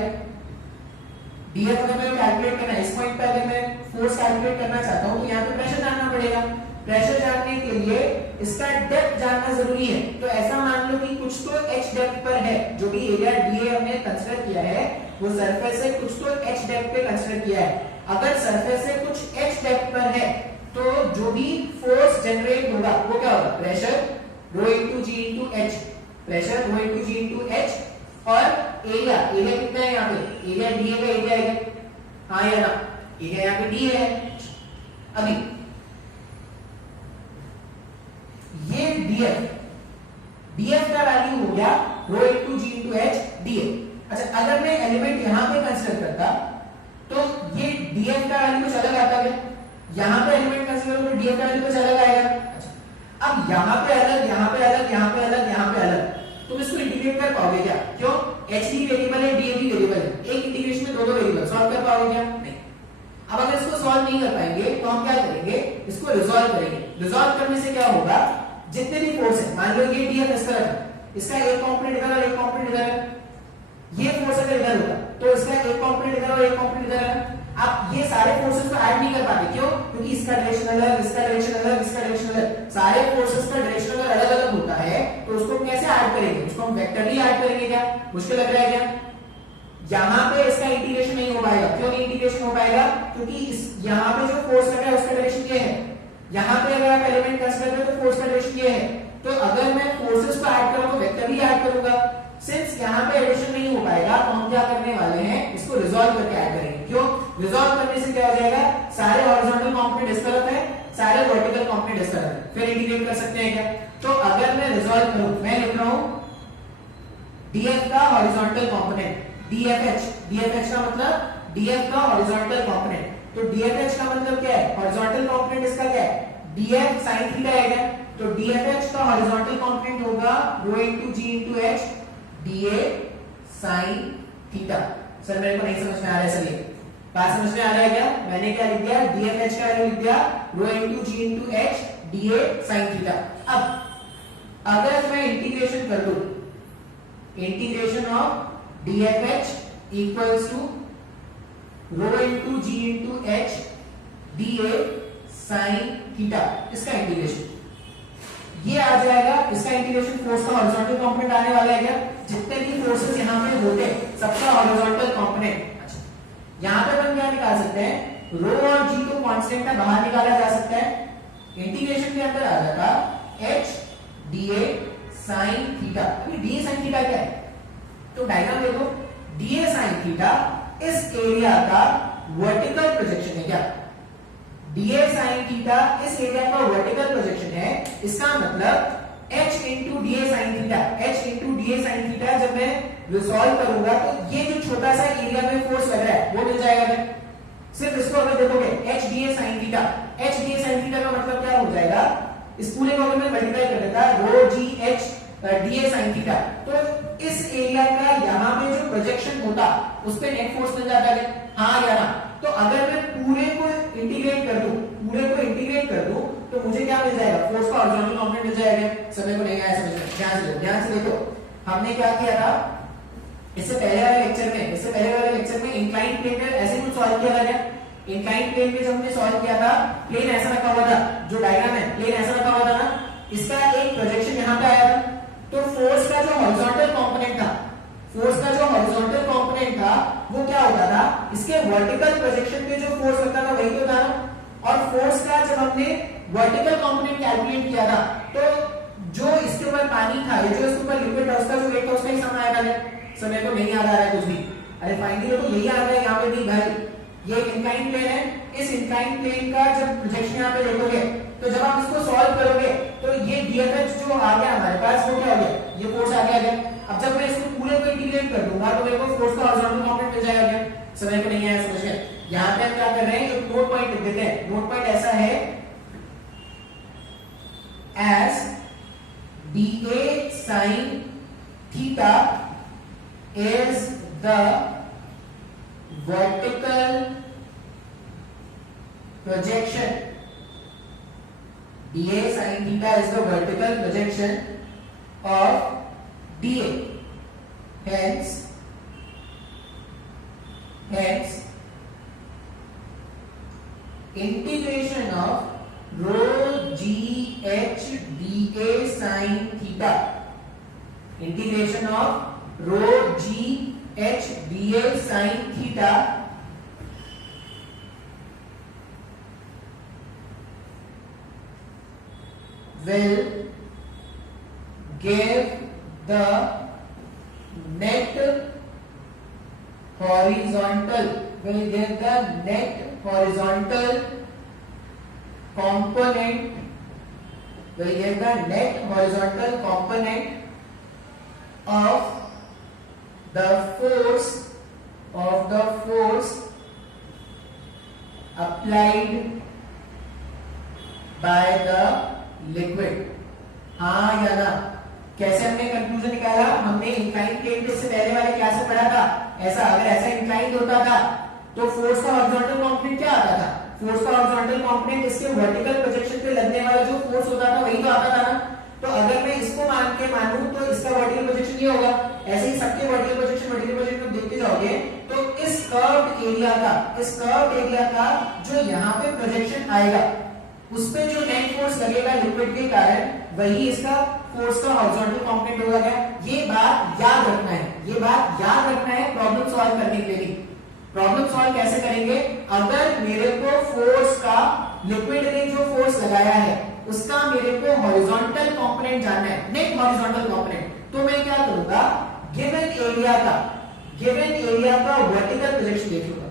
डीएफ अगर मैं कैलकुलेट करना है, इस पॉइंट पे अगर मैं फोर्स कैलकुलेट करना चाहता हूं तो यहां पे प्रेशर जानना पड़ेगा। प्रेशर जानने के लिए इसका डेप्थ जानना जरूरी है। तो ऐसा मान लो कि कुछ तो h डेप्थ पर है, जो भी एरिया डीए हमने कंसीडर किया है वो सरफेस से कुछ तो h डेप्थ पे कंसीडर किया है। अगर सरफेस से कुछ h डेप्थ पर है तो जो भी फोर्स जनरेट होगा वो क्या होगा, प्रेशर रो into g into h, pressure रो इनटू जी इनटू h, और एरिया कितना है यहाँ पे, एरिया डीए का एरिया है, हाँ या ना, एरिया यहाँ पे डी है। अभी ये डीएफ का वैल्यू हो गया रो into g into H DF. अच्छा, अगर मैं एलिमेंट यहां पे कंसीडर करता तो ये डीएफ का वैल्यू कुछ अलग आता है, यहां पे एलिमेंट कंसीडर करो डीएफ का वैल्यू कुछ अलग आएगा। अच्छा, अब यहां पे अलग, यहां पे अलग, यहां पे अलग, यहां पे अलग, तुम इसको इंटीग्रेट कर पाओगे क्या? क्यों? एच भी वेरिएबल है, डी भी वेरिएबल है, एक इंटीग्रेशन में दो वेरिएबल सॉल्व कर पाओगे क्या? नहीं। अब अगर इसको सॉल्व नहीं कर पाएंगे तो हम क्या करेंगे, इसको रिजॉल्व करेंगे। रिजॉल्व करने से क्या होगा, जितने भी फोर्स है, मान लो ये डीएफ इस तरह है, इसका एक कंपोनेंट इधर और एक कंपोनेंट इधर है, ये फोर्स अगर इधर होगा तो इसका एक कंपोनेंट इधर और एक कंपोनेंट इधर है। आप ये सारे फोर्सेस को ऐड नहीं कर पाते, क्यों? क्योंकि इसका डायरेक्शन अलग, इसका डायरेक्शन अलग, इसका डायरेक्शन अलग, सारे फोर्सेस का डायरेक्शन अगर अलग अलग होता है तो उसको कैसे ऐड करेंगे? उसको हम वेक्टरली ऐड करेंगे क्या? मुश्किल लग रहा है क्या? यहां पे इसका इंटीग्रेशन नहीं हो पाएगा। क्यों नहीं इंटीग्रेशन हो पाएगा? क्योंकि इस यहां पे जो फोर्स लग रहा है उसका डायरेक्शन ये है, यहां पे अगर आप एलिमेंट कंसीडर करें तो फोर्स का डायरेक्शन ये है। तो अगर मैं फोर्सेस को ऐड करूं तो वेक्टरली ऐड करूंगा। सिंस यहां पे एडिशन नहीं हो पाएगा तो हम क्या करने वाले हैं, इसको रिजॉल्व करके ऐड करेंगे। क्यों? रिजॉल्व करने से क्या हो जाएगा, सारे हॉरिजॉन्टल कंपोनेंट इस तरफ है, सारे वर्टिकल कंपोनेंट इस तरफ है, फिर इंटीग्रेट कर सकते हैं क्या? तो अगर मैं रिजॉल्व करूं, मैं लिख रहा हूं डीएफ का हॉरिजॉन्टल कंपोनेंट डीएफएच। डीएफएच का मतलब डीएफ का हॉरिजॉन्टल कंपोनेंट। तो डीएफएच का मतलब क्या है, हॉरिजॉन्टल कंपोनेंट इसका क्या है, डीएफ sin थीटा है। तो डीएफएच का हॉरिजॉन्टल कंपोनेंट होगा rho into g into h dA sin theta. Sir मेरे को नहीं समझ में आ रहा है, सर ये बात समझ में आ रहा है क्या? मैंने क्या लिख दिया, डीएफएच का वैल्यू लिख दिया rho into g into h dA sin theta. अब अगर मैं इंटीग्रेशन कर दूं, integration of dFH equals to rho into g into h dA sin theta, इसका इंटीग्रेशन ये आ जाएगा। इसका इंटीग्रेशन फोर्स का हॉरिजॉन्टल कंपोनेंट आने वाला है क्या? जितने भी फोर्सेस यहां पे होते हैं सबका हॉरिजॉन्टल कंपोनेंट। अच्छा, यहां पे अपन क्या निकाल सकते हैं, रो और जी तो कांस्टेंट है, बाहर निकाला जा सकता है। इंटीग्रेशन के अंदर आ जाएगा एच डीए sin थीटा। अभी डीए sin थीटा क्या है, तो डायग्राम देखो, डीए sin थीटा इस एरिया का वर्टिकल प्रोजेक्शन है क्या? डीए sin थीटा इस एरिया का वर्टिकल प्रोजेक्शन है। इसका मतलब h into DA sin theta, h into DA sin theta जब मैं रिजॉल्व करूंगा तो ये जो छोटा सा एरिया में फोर्स लग रहा है वो मिल जाएगा। फिर सिर्फ इसको अगर देखोगे h DA sin theta, h DA sin theta का मतलब क्या हो जाएगा, इस पूरे को अगर मैं मल्टीप्लाई कर देता rho g h dA sin theta, तो इस एरिया का यहां पे जो प्रोजेक्शन होता उस पे नेट फोर्स मिल जाता है, हाँ या ना? तो अगर मैं पूरे को इंटीग्रेट कर दूं तो मुझे क्या मिल जाएगा, फोर्स का हॉरिजॉन्टल कंपोनेंट मिल जाएगा। समय को नहीं आया समझ में, ध्यान से देखो। हमने क्या किया था इससे पहले वाले लेक्चर में इंक्लाइंड प्लेन में ऐसे कुछ सॉल्व किया था क्या? इंक्लाइन प्लेन में जब हमने सॉल्व किया था, प्लेन ऐसा रखा हुआ था, जो डायग्राम है प्लेन ऐसा रखा हुआ था ना, इसका एक प्रोजेक्शन यहाँ पे आया था, तो फोर्स का जो हॉरिजॉन्टल कंपोनेंट था, फोर्स का जो हॉरिजॉन्टल कंपोनेंट था वो क्या होता था, इसके वर्टिकल प्रोजेक्शन पे जो फोर्स लगता था वही तो था ना। और फोर्स का जब हमने वर्टिकल कंपोनेंट कैलकुलेट किया था, तो जो इसके ऊपर पानी था या जो इसके ऊपर लिक्विड था उसका जो वेट था उसका ही सम आया था। सो मेरे को नहीं याद आ रहा है कुछ भी, अरे फाइनली तो यही आ रहा है यहाँ पे भी भाई, ये इंक्लाइन प्लेन है, इस इंक्लाइन प्लेन का जब प्रोजेक्शन यहाँ पे देखोगे तो जब आप इसको सॉल्व करोगे तो ये डीएफएच जो आ गया हमारे पास वो क्या हो गया, ये फोर्स आ गया। अब जब मैं इसको पूरे को इंटीग्रेट कर दूंगा तो मेरे को फोर्स का हॉरिजॉन्टल कंपोनेंट मिल जाएगा। समझ को नहीं आया, समझ में? यहाँ पे हम क्या कर रहे हैं, एक नोट पॉइंट लिख देते हैं। नोट पॉइंट ऐसा है, as dA sin theta is the vertical projection, dA sin theta is the vertical projection of dA, hence integration of rho g h dA sin theta, integration of rho g h dA sin theta will give the net horizontal component, will give the net horizontal component of the force applied by the liquid। हाँ या ना? कैसे हमने conclusion निकाला? हमने incline plane पे इससे पहले वाले क्लास में पढ़ा था, ऐसा अगर ऐसा इंक्लाइन होता था तो फोर्स का हॉरिजॉन्टल कंपोनेंट क्या आता था? फोर्स का हॉरिजॉन्टल कंपोनेंट इसके वर्टिकल प्रोजेक्शन पे लगने वाला जो फोर्स होता था वही तो आता था ना। तो अगर मैं इसको मानूं तो इसका वर्टिकल प्रोजेक्शन ये होगा। ऐसे ही सबके वर्टिकल प्रोजेक्शन देखते जाओगे तो इस कर्व्ड एरिया का जो यहाँ पे प्रोजेक्शन आएगा उस पे जो नेट फोर्स लगेगा लिक्विड के कारण वही इसका फोर्स का हॉरिजॉन्टल कंपोनेंट होगा। क्या ये बात याद रखना है प्रॉब्लम सॉल्व करने के लिए। प्रॉब्लम सॉल्व कैसे करेंगे? अगर मेरे को फोर्स का लिक्विड ने जो फोर्स लगाया है उसका मेरे को हॉरिजॉन्टल कंपोनेंट जानना है, नेट हॉरिजॉन्टल कंपोनेंट, तो मैं क्या करूंगा, गिवन एरिया का वर्टिकल प्रोजेक्शन देखूंगा।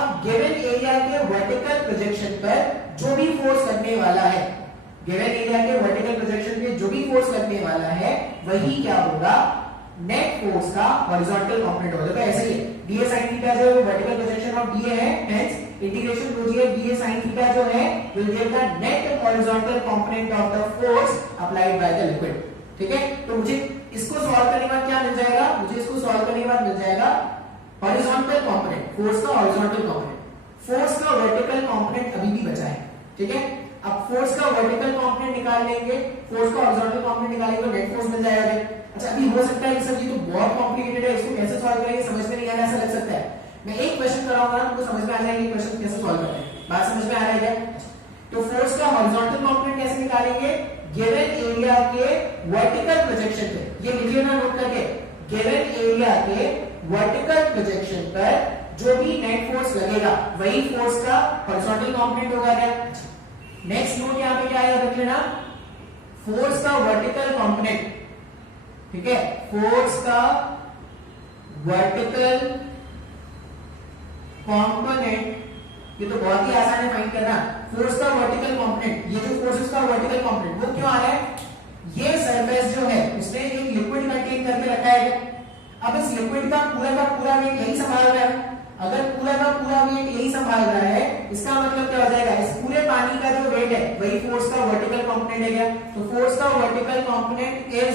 अब गिवन एरिया के वर्टिकल प्रोजेक्शन पर जो भी फोर्स लगने वाला है, गिवन एरिया के वर्टिकल प्रोजेक्शन पे जो भी फोर्स लगने वाला है वही क्या होगा, नेट फोर्स का हॉरिजॉन्टल कंपोनेंट होगा। तो ऐसे ही dA sin थीटा जो वर्टिकल प्रोजेक्शन ऑफ dA है, hence integration rho g dA sin theta जो है will give the net horizontal component of the force applied by the liquid. ठीक है, तो मुझे इसको सॉल्व करने के बाद क्या मिल जाएगा, हॉरिजॉन्टल कंपोनेंट, फोर्स का हॉरिजॉन्टल कंपोनेंट। फोर्स का वर्टिकल कंपोनेंट अभी भी बचा है। ठीक है, अब फोर्स का वर्टिकल कंपोनेंट निकाल लेंगे, फोर्स का हॉरिजॉन्टल कंपोनेंट निकालेंगे तो नेट फोर्स मिल जाएगा। अच्छा, अभी हो सकता है कि सर ये तो बहुत कॉम्प्लिकेटेड है, इसको कैसे सॉल्व करेंगे समझ में नहीं आ रहा, ऐसा लग सकता है। मैं एक क्वेश्चन कराऊंगा, आपको समझ में आ जाएगा ये क्वेश्चन कैसे सॉल्व करना है। बात समझ में आ रहा है क्या? तो फोर्स का हॉरिजॉन्टल कंपोनेंट कैसे निकालेंगे, गिवन एरिया के वर्टिकल प्रोजेक्शन पे, ये लिखिए ना नोट करके, गिवन एरिया के वर्टिकल प्रोजेक्शन पर जो भी नेट फोर्स लगेगा वही फोर्स का हॉरिजॉन्टल कंपोनेंट होगा। क्या नेक्स्ट नोट यहाँ पे क्या आएगा रख लेना, फोर्स का वर्टिकल कंपोनेंट। ठीक है, फोर्स का वर्टिकल कंपोनेंट, ये तो बहुत ही आसान है फाइंड करना। फोर्स का वर्टिकल कंपोनेंट, ये जो फोर्सेस का वर्टिकल कंपोनेंट वो क्यों आ रहा है, ये सरफेस जो है उसने एक लिक्विड कंटेन करके रखा है। अब इस लिक्विड का पूरा वेट यही संभाल रहा है। अगर पूरा का पूरा वेट यही संभाल रहा है, इसका मतलब क्या हो जाएगा, इस पूरे पानी का जो वेट है वही फोर्स का वर्टिकल कंपोनेंट है। क्या? तो फोर्स का vertical component is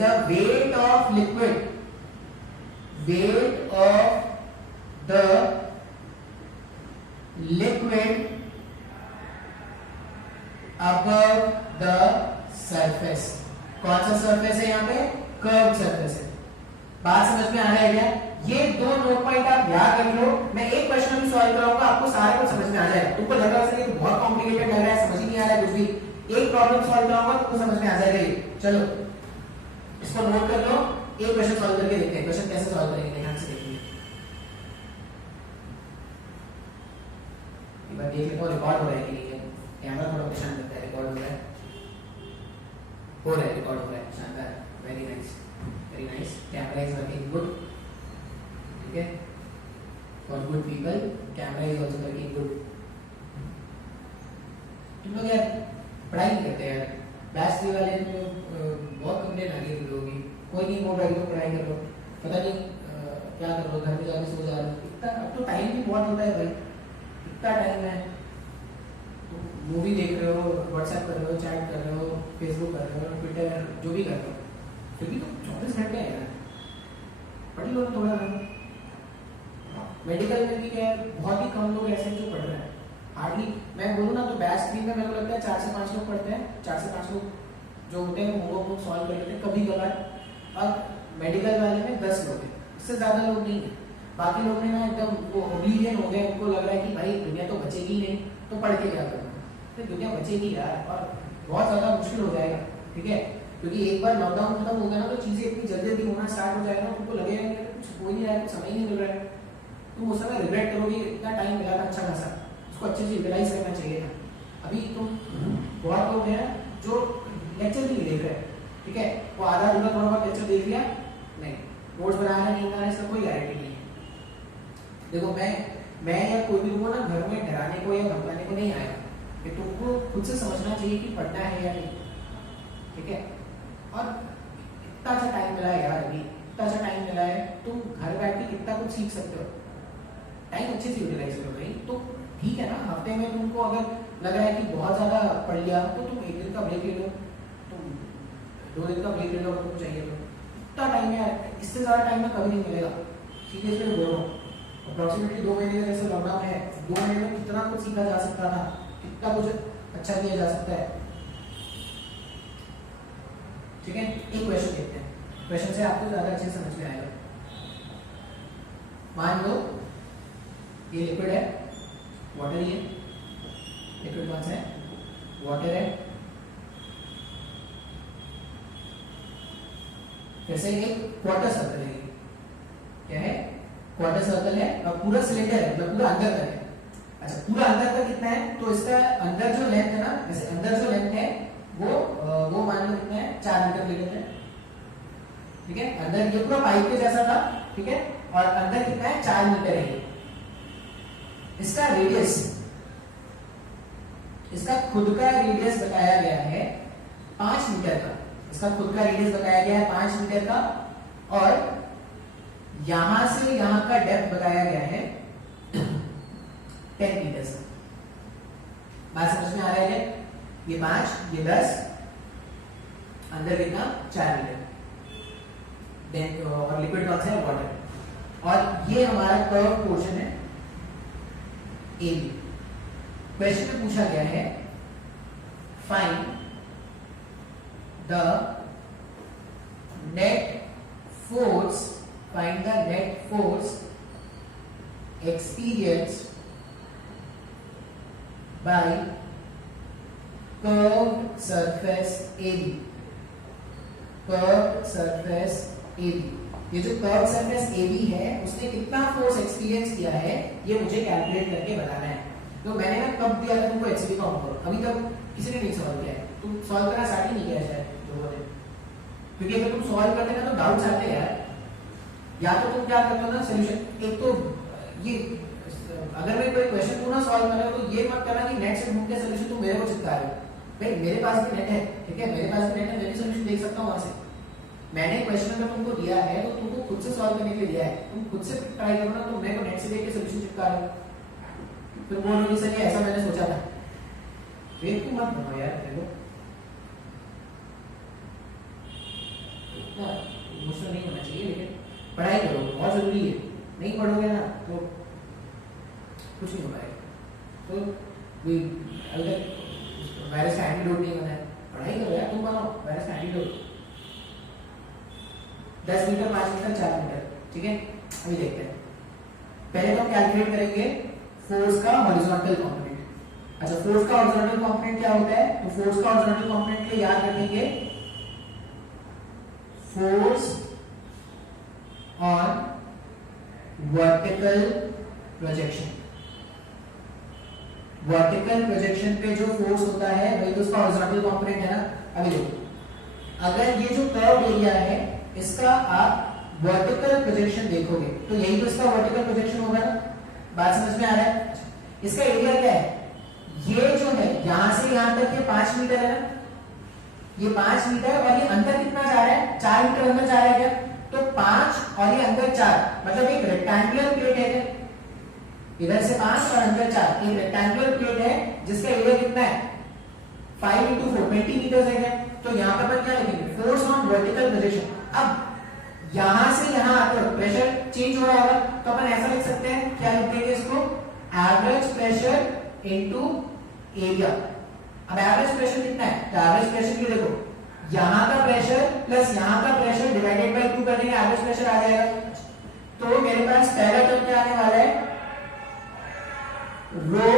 the weight of liquid, weight of the liquid above the surface। कौन सा सरफेस है यहाँ पे, है क्या? ये दो नोट पॉइंट आप याद रख लो। मैं एक क्वेश्चन अभी सॉल्व कराऊंगा, आपको सारा कुछ समझ में आ जाएगा। तुमको लग रहा है कि बहुत कॉम्प्लिकेटेड लग रहा है, समझ ही नहीं आ रहा है कुछ भी, एक प्रॉब्लम सॉल्व कराऊंगा तुमको समझ में आ जाएगा ये। चलो इसको नोट कर लो, एक क्वेश्चन सॉल्व करके देखते हैं। क्वेश्चन कैसे सॉल्व करेंगे ध्यान से देखिए। एक बार देख लेते हैं रिकॉर्ड हो रहा है कि नहीं है। कैमरा थोड़ा परेशान करता है। रिकॉर्ड हो रहा है, रिकॉर्ड हो रहा है। शानदार, very nice, very nice. Camera is working good, ठीक है। For good people camera is also working good. तुम लोग यार पढ़ाई नहीं करते यार, बैच 3 वाले तो बहुत कंप्लेंट आ गई तुम लोगों की। कोई नहीं बोल रहा है तो पढ़ाई करो, पता नहीं क्या कर लो, घर पे जाके सो जा रहे हो। इतना अब तो टाइम भी बहुत होता है भाई, इतना टाइम है। मूवी देख रहे हो, व्हाट्सएप कर रहे हो, चैट कर रहे हो, फेसबुक कर रहे हो, ट्विटर जो भी कर रहे हो, फिर भी तो 24 घंटे है यार, पढ़ लो थोड़ा। मेडिकल में भी क्या है, बहुत ही कम लोग ऐसे जो पढ़ रहे हैं, हार्डली। मैं बोलूँ ना तो बैच 3 में मेरे को लगता है 4 से 5 लोग पढ़ते हैं। 4 से 5 लोग जो होते हैं वो सॉल्व कर लेते हैं कभी कभार। और मेडिकल वाले में 10 लोग हैं, इससे ज़्यादा लोग नहीं है। बाकी लोग ने ना एकदम वो ओब्लीवियन हो गए, उनको लग रहा है कि भाई दुनिया तो बचेगी नहीं, तो पढ़ के क्या करूँ। तो दुनिया बचेगी यार, और बहुत ज़्यादा मुश्किल हो जाएगा, ठीक है। क्योंकि एक बार लॉकडाउन खत्म हो गया ना तो चीज़ें इतनी जल्दी जल्दी होना स्टार्ट हो जाएगा, तुमको लगेगा कि कुछ हो नहीं रहा है, कुछ समय नहीं मिल रहा है। तुम उस समय रिग्रेट करोगे, इतना टाइम मिला था अच्छा खासा, उसको अच्छे से यूटिलाइज करना चाहिए था। अभी तुम बहुत लोग हैं जो लेक्चर भी नहीं देख रहे, ठीक है। वो आधा अधूरा थोड़ा बहुत लेक्चर देख लिया, नहीं नोट्स बनाना नहीं बनाना, इसका कोई गारंटी नहीं है। देखो मैं या कोई भी तुमको ना घर में डराने को या धमकाने को नहीं आया, कि तुमको खुद से समझना चाहिए कि पढ़ना है या नहीं, ठीक है। और इतना अच्छा टाइम मिला है यार, अभी इतना अच्छा टाइम मिला है, तुम घर बैठ के कितना कुछ सीख सकते हो। टाइम अच्छे से यूटिलाइज करो भाई। तो ठीक है ना, हफ्ते में तुमको अगर लग रहा है कि बहुत ज़्यादा पढ़ लिया तो तुम 1 दिन का ब्रेक ले लो, तुम 2 दिन का ब्रेक ले लो अगर तुमको चाहिए तो। इतना टाइम है, इससे ज़्यादा टाइम में कभी नहीं मिलेगा। सीरियसली बोल रहा हूँ, अप्रॉक्सीमेटली 2 महीने का जैसे लॉकडाउन है, 2 महीने में कितना कुछ सीखा जा सकता था, कितना कुछ अच्छा किया जा सकता है, ठीक है। एक क्वेश्चन देखते हैं, क्वेश्चन से आपको ज़्यादा अच्छे से समझ में आएगा। मान लो ये लिक्विड है, वाटर ही है, लिक्विड कौन सा है, वाटर है। जैसे एक क्वार्टर सर्कल है, क्या है, क्वार्टर सर्कल है, और पूरा सिलेंडर है, मतलब पूरा अंदर तक है। अच्छा, पूरा अंदर तक कितना है, तो इसका अंदर जो लेंथ है ना, जैसे अंदर जो लेंथ है वो मान लो कितना है, 4 मीटर ले लेते हैं, ठीक है। अंदर ये पूरा पाइप के जैसा था, ठीक है, और अंदर कितना है, 4 मीटर है। इसका रेडियस, इसका खुद का रेडियस बताया गया है 5 मीटर का। इसका खुद का रेडियस बताया गया है 5 मीटर का, और यहां से यहां का डेप्थ बताया गया है 10 मीटर का। बात समझ में आ रहा है? ये 5, ये 10, अंदर कितना, 4 मीटर। और लिक्विड कौन सा है, वाटर। और ये हमारा कर्व पोर्शन है ए बी। क्वेश्चन में पूछा गया है find the net force, find the net force experienced bye curved surface AB, curved surface AB। ये जो कर्व सरफेस AB है उसने कितना फोर्स एक्सपीरियंस किया है ये मुझे कैलकुलेट करके बताना है। तो मैंने ना कब दिया था तुमको HCB का होमवर्क, अभी तक किसी ने नहीं सॉल्व किया है। तुम सॉल्व करना स्टार्ट ही नहीं किया शायद लोगों ने, क्योंकि अगर तुम सॉल्व करते ना तो डाउट्स आते हैं यार। या तो तुम क्या करते हो ना, सोल्यूशन, एक तो ये अगर मैं कोई क्वेश्चन को ना सॉल्व कर रहा हूं तो ये मत करना कि नेट से ढूंढ के सोल्यूशन तुम मेरे को चिपका रहे हो। भाई मेरे पास भी नेट है, ठीक है, मेरे पास भी नेट है, मैं भी सोल्यूशन देख सकता हूं वहां से। मैंने क्वेश्चन अगर तुमको दिया है तो तुमको खुद से सॉल्व करने के लिए दिया है, तुम खुद से ट्राई करो ना। तो मेरे को नेट से देख के सोल्यूशन चिपका रहे हो, फिर बोलोगे सर ये ऐसा मैंने सोचा था। बेवकूफ मत बनो यार, देखो इतना इमोशनल नहीं होना चाहिए। लेकिन पढ़ाई करो, बहुत जरूरी है। नहीं पढ़ोगे ना तो कुछ नहीं हो पाएगा। तो अभी तक वायरस का एंटीडोट नहीं बना है, पढ़ाई करो यार, तुम बनाओ वायरस का एंटीडोट। 10 मीटर, 5 मीटर, 4 मीटर, ठीक है, अभी देखते हैं। पहले तो हम कैलकुलेट करेंगे फोर्स का हॉरिजॉन्टल कंपोनेंट। अच्छा, फोर्स का हॉरिजॉन्टल कंपोनेंट क्या होता है? तो फोर्स का हॉरिजॉन्टल कंपोनेंट के लिए याद रखेंगे force on vertical projection. Vertical projection पे जो फोर्स होता है वही तो उसका हॉरिजॉन्टल कंपोनेंट है ना। अभी देखो, अगर ये जो कर्व एरिया है इसका आप वर्टिकल प्रोजेक्शन देखोगे तो यही तो इसका वर्टिकल प्रोजेक्शन होगा ना। बात समझ में आ रहा है? इसका एरिया क्या है? ये जो है यहां से यहां तक ये 5 मीटर है ना, ये 5 मीटर और ये अंदर कितना जा रहा है? 4 मीटर अंदर जा रहा है क्या? तो 5 और ये अंदर 4, मतलब एक रेक्टेंगुलर प्लेट है क्या? इधर से 5 और अंदर 4, एक रेक्टेंगुलर प्लेट है जिसका एरिया कितना है? 5 × 4 20 मीटर है क्या? तो यहां पर अपन क्या लिखेंगे? Force on vertical projection. अब यहां से यहां आते हो प्रेशर चेंज हो रहा होगा, तो अपन ऐसा लिख सकते हैं, क्या लिख देंगे इसको? Average pressure into area. अब एवरेज प्रेशर कितना है? तो एवरेज प्रेशर के लिए देखो, यहां का प्रेशर प्लस यहां का प्रेशर डिवाइडेड बाय 2 कर देंगे, एवरेज प्रेशर आ जाएगा। तो मेरे पास पहला टर्म क्या आने वाला है? रो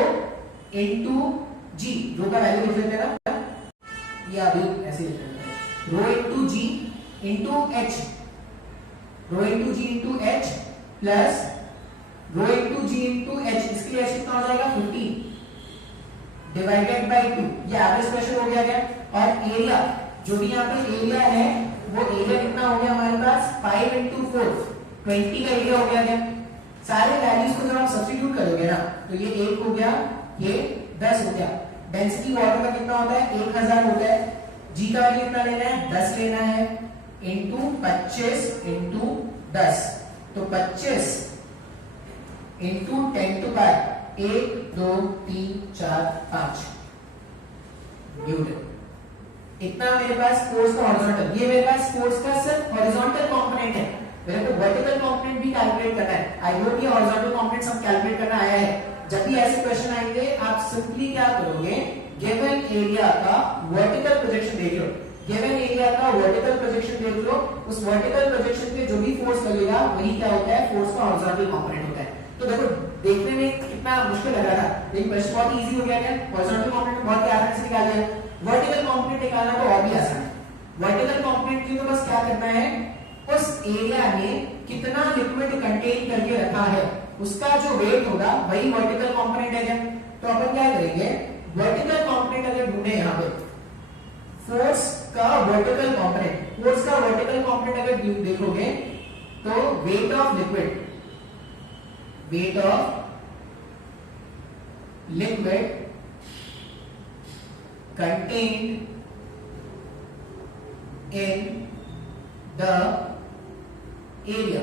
इनटू जी। रो का वैल्यू लिख देते हैं ना, ये अभी ऐसे लिख देते हैं, rho into g into h. Rho into g into h plus rho into g into h. इसके लिए एच कितना हो जाएगा? 15 डिवाइडेड बाय 2। ये एवरेज प्रेशर हो गया क्या? और एरिया, जो भी यहाँ पे एरिया है वो एरिया कितना हो गया हमारे पास? 5 × 4 20 का एरिया हो गया क्या? सारे वैल्यूज को जब आप सब्स्टिट्यूट करोगे ना तो ये 1 हो गया, ये 10 हो गया। डेंसिटी वाटर का कितना होता है? 1000 होता है। जी का वैल्यू कितना लेना है? 10 लेना है इनटू 25 इनटू 10। तो 25 इनटू 10⁵ 1 2 3 4 5 न्यूटन। इतना मेरे पास फोर्स का हॉरिजॉन्टल। ये मेरे पास फोर्स का सिर्फ हॉरिजॉन्टल कंपोनेंट है, मेरे को वर्टिकल कंपोनेंट भी कैलकुलेट करना है। आई होप ये हॉरिजॉन्टल कंपोनेंट सब कैलकुलेट करना आया है। जब भी ऐसे क्वेश्चन आएंगे आप सिंपली क्या करोगे? गिवन एरिया का वर्टिकल प्रोजेक्शन देख लो, गिवन एरिया का वर्टिकल प्रोजेक्शन देख लो, उस वर्टिकल प्रोजेक्शन पे जो भी फोर्स लगेगा वही क्या होता है? फोर्स का हॉरिजॉन्टल कंपोनेंट होता है। तो देखो, देखने में कितना मुश्किल लग रहा था, लेकिन क्वेश्चन बहुत इजी हो गया क्या? हॉरिजॉन्टल कंपोनेंट बहुत आसानी से निकाल दिया। वर्टिकल कंपोनेंट निकालना तो और भी आसान है। वर्टिकल कंपोनेंट के लिए तो बस क्या करना है? उस एरिया में कितना लिक्विड कंटेन करके रखा है उसका जो वेट होगा वही वर्टिकल कंपोनेंट है क्या? तो अपन क्या करेंगे? वर्टिकल कंपोनेंट अगर ढूंढे यहाँ पे फोर्स का वर्टिकल कंपोनेंट, फोर्स का वर्टिकल कंपोनेंट अगर देखोगे तो weight of liquid, weight of liquid contained in the area,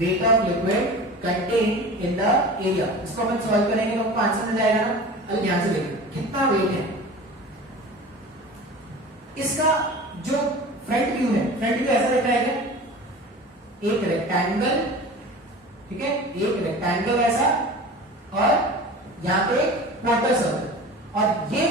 weight of liquid contained in the area। इसको अपन सॉल्व करेंगे तो आपको आंसर मिल जाएगा ना। अब ध्यान से देखिए कितना वेट है इसका। जो फ्रंट व्यू है, फ्रंट व्यू ऐसा दिख रहा है क्या? एक रेक्टेंगल, ठीक है, एक रेक्टेंगल ऐसा और यहाँ पे क्वार्टर सर्कल, और ये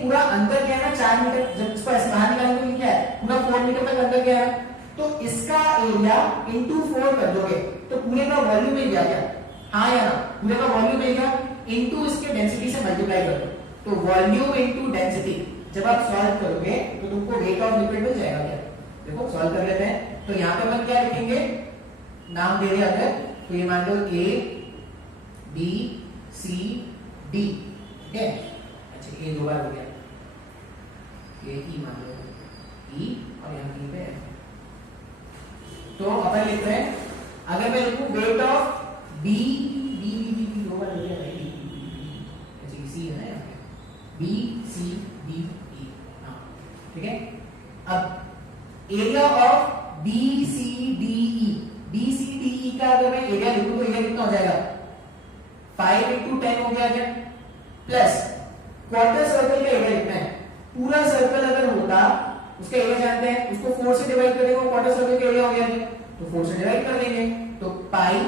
पूरा अंदर गया ना 4 मीटर। जब इसको ऐसे बाहर निकालेंगे तो क्या है? पूरा 4 मीटर तक अंदर गया है। तो इसका एरिया इनटू 4 कर दोगे तो पूरे का वॉल्यूम मिल गया। हाँ या ना? पूरे का वॉल्यूम मिल गया इनटू इसके डेंसिटी से मल्टीप्लाई कर दो, तो वॉल्यूम इनटू डेंसिटी। जब आप सॉल्व करोगे तो तुमको वेट ऑफ लिक्विड मिल जाएगा क्या? देखो सॉल्व कर लेते हैं। तो यहाँ पे अपन क्या लिखेंगे? नाम दे रहे अगर तो ये मान लो A B C D, ठीक है। अच्छा, ये 2 बार हो गया, ये E मान लो E और यहाँ कहीं पे तो अपन लिख रहे हैं, अगर मैं लिखूं वेट ऑफ B 2 बार हो गया, अच्छा C है ना यहाँ पे B C D E, हाँ ठीक है। अब area of B C D E का अगर मैं एरिया लिखूं तो एरिया कितना हो जाएगा? 5 × 10 हो गया क्या? प्लस क्वार्टर सर्कल का एरिया कितना है? पूरा सर्कल अगर होता उसका एरिया जानते हैं, उसको 4 से डिवाइड करेंगे, क्वार्टर सर्कल का एरिया हो गया क्या? तो 4 से डिवाइड कर देंगे तो पाई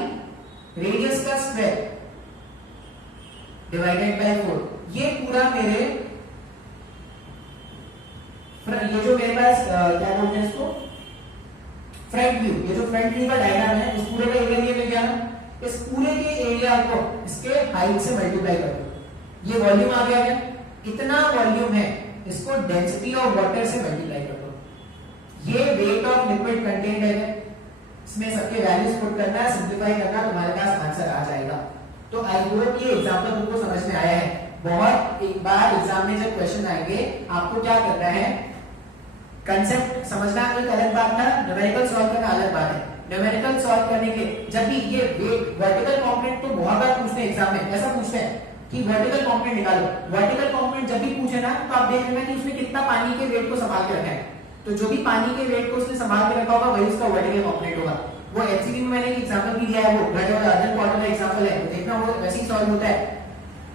रेडियस का स्क्वायर डिवाइडेड बाय 4। ये पूरा मेरे ये जो मेरे पास क्या बोलते हैं इसको फ्रंट व्यू, ये जो फ्रंट व्यू का डायग्राम है इस पूरे का एरिया ये मिल गया ना, इस पूरे के एरिया को इसके हाइट से मल्टीप्लाई कर दो, ये वॉल्यूम आ गया क्या, इतना वॉल्यूम है, इसको डेंसिटी ऑफ वाटर से मल्टीप्लाई कर दो, ये वेट ऑफ लिक्विड कंटेंट है, इसमें सबके वैल्यूज पुट करना है, सिंपलीफाई करना, तुम्हारे पास आंसर आ जाएगा। तो आई होप ये एग्जांपल तुमको समझ में आया है। बहुत एक बार एग्जाम में जब क्वेश्चन आएंगे आपको क्या करना है, कंसेप्ट समझना एक अलग बात था, न्यूमेरिकल सॉल्व करना अलग बात है। न्यूमेरिकल सॉल्व करने के जब भी ये वेट वर्टिकल कंपोनेंट तो बहुत बार पूछते हैं एग्जाम में, ऐसा पूछते हैं कि वर्टिकल कंपोनेंट निकालो, वर्टिकल कंपोनेंट जब भी पूछे ना तो आप देख लेना कि उसने कितना पानी के वेट को संभाल के रखा है, तो जो भी पानी के वेट को उसने संभाल के रखा होगा वही उसका वर्टिकल कंपोनेंट होगा। वो एचसीबी में मैंने एक एग्जांपल भी दिया है, वो जो अर्धन क्वार्टर का एग्जांपल है, देखना वो वैसे ही सॉल्व होता है।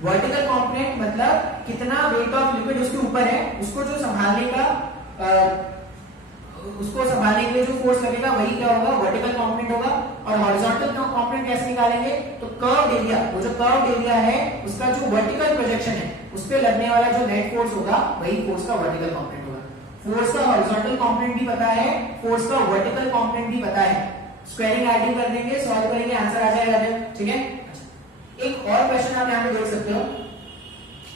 वर्टिकल कंपोनेंट मतलब कितना वेट ऑफ लिक्विड उसके ऊपर है, उसको जो संभालने का उसको संभालने के लिए जो फोर्स लगेगा वही क्या होगा, वर्टिकल कंपोनेंट होगा। और हॉरिजॉन्टल कंपोनेंट कैसे निकालेंगे, तो कर्व्ड एरिया, वो जो कर्व्ड एरिया है उसका जो वर्टिकल प्रोजेक्शन है उस पे लगने वाला जो नेट फोर्स होगा वही फोर्स का वर्टिकल कंपोनेंट होगा। फोर्स का हॉरिजॉन्टल कंपोनेंट भी पता है, फोर्स का वर्टिकल कंपोनेंट भी पता है, स्क्वायरिंग एडिंग कर देंगे, सॉल्व करेंगे, आंसर आ जाएगा। ठीक है, एक और क्वेश्चन आप यहां पे देख सकते हो,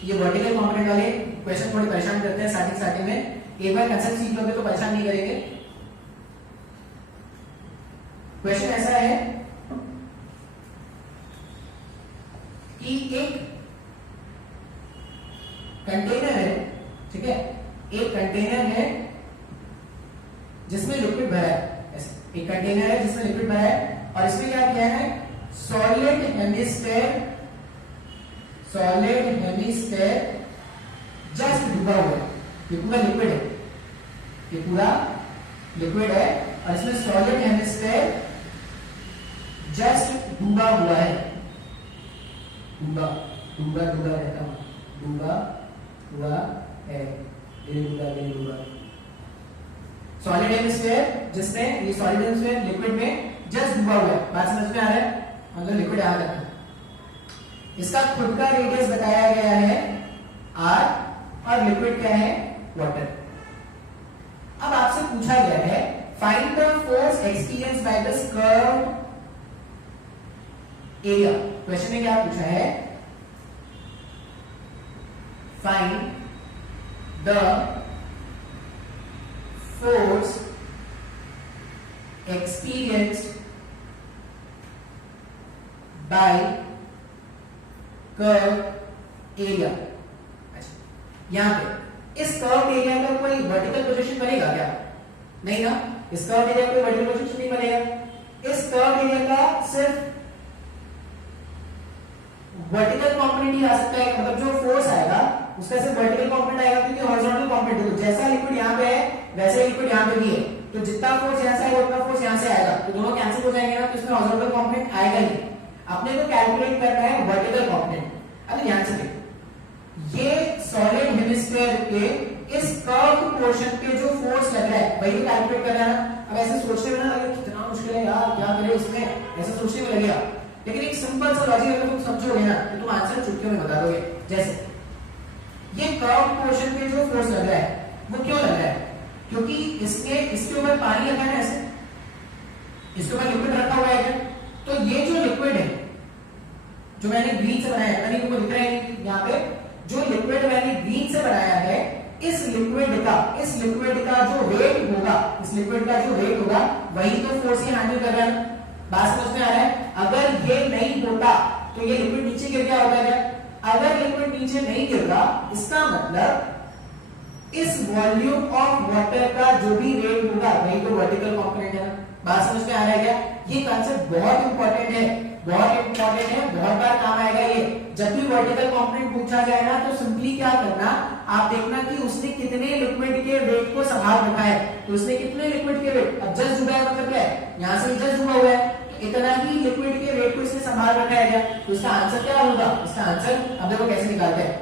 ये वर्टिकल कंपोनेंट वाले क्वेश्चन थोड़े परेशान करते हैं स्टार्टिंग में, एक बार कंसेप्ट सीख लोगे तो परेशान नहीं करेंगे। क्वेश्चन ऐसा है कि एक कंटेनर है, ठीक है, एक कंटेनर है जिसमें लिक्विड भरा है, एक कंटेनर है जिसमें लिक्विड भरा है और इसमें क्या किया है, सॉलिड हेमिस्फीयर जस्ट डूबा हुआ है, ये पूरा लिक्विड है, ये पूरा लिक्विड है और इसमें सॉलिड हेमिस्फीयर जस्ट डूबा हुआ है, डूबा डूबा डूबा रहता हूं, डूबा हुआ है, डूबा सॉलिड हेमिस्फीयर जिसमें ये सॉलिड हेमिस्फीयर लिक्विड में जस्ट डूबा हुआ है, बात समझ में आ रहा है, मतलब लिक्विड आ रहा है। इसका खुद का रेडियस बताया गया है r और लिक्विड क्या है, वाटर। अब आपसे पूछा गया है find the force experience by this curved area. Question में क्या पूछा है, find the force experienced by curve area। अच्छा, यहां पे इस कर्व एरिया का कोई वर्टिकल प्रोजेक्शन बनेगा क्या, नहीं ना, इस कर्व एरिया का कोई वर्टिकल प्रोजेक्शन नहीं बनेगा। इस कर्व एरिया का सिर्फ वर्टिकल कंपोनेंट ही आ सकता है, मतलब जो फोर्स आएगा उसका सिर्फ वर्टिकल कंपोनेंट आएगा, क्योंकि हॉरिजॉन्टल कंपोनेंट है, जैसा लिक्विड यहां पे है वैसे लिक्विड यहां पे भी है, तो जितना फोर्स यहां से आएगा उतना फोर्स यहां से आएगा, तो दोनों कैंसिल हो जाएंगे ना, तो इसमें हॉरिजॉन्टल कंपोनेंट आएगा ही। अपने को कैलकुलेट करना है वर्टिकल कंपोनेंट। अब ध्यान से देखो, ये सॉलिड हेमिस्फीयर के इस कर्व्ड पोर्शन पे जो फोर्स लग रहा है वही तो कैलकुलेट करना है ना। अब ऐसे सोचने में ना लगे कितना मुश्किल है यार, क्या करें इसमें, ऐसा सोचने में लगेगा, लेकिन एक सिंपल सा लॉजिक अगर तुम समझोगे ना तो तुम आंसर चुटकियों में बता दोगे। जैसे ये कर्व्ड पोर्शन पे जो फोर्स लग रहा है वो क्यों लग रहा है, क्योंकि इसके ऊपर पानी लगा है, ऐसे इसके ऊपर लिक्विड रखा हुआ है, तो ये जो लिक्विड है जो मैंने ग्रीन से बनाया है, तुमको दिख रहा है यहाँ पे, जो लिक्विड मैंने ग्रीन से बनाया है, इस लिक्विड का जो वेट होगा, इस लिक्विड का जो वेट होगा वही तो फोर्स ही हैंडल कर रहा है। बात समझ में आ रहा है। अगर ये नहीं होता तो ये लिक्विड नीचे गिर गया होता है, अगर लिक्विड नीचे नहीं गिर रहा इसका मतलब इस वॉल्यूम ऑफ वाटर का जो भी रेट होगा वही तो वर्टिकल कंपोनेंट है। बात समझ में आ रहा है क्या, ये कंसेप्ट बहुत इंपॉर्टेंट है, बहुत बार काम आएगा ये। जब भी वर्टिकल कंपोनेंट पूछा जाए ना तो सिंपली क्या करना, आप देखना कि उसने कितने लिक्विड के वेट को संभाल रखा है, तो उसने कितने लिक्विड के वेट, अब जस्ट डूबा है मतलब क्या है, यहां से जस्ट डूबा हुआ है, इतना ही लिक्विड के वेट को इसने संभाल रखा है क्या, तो इसका आंसर क्या होगा, इसका आंसर अब देखो कैसे निकालते हैं।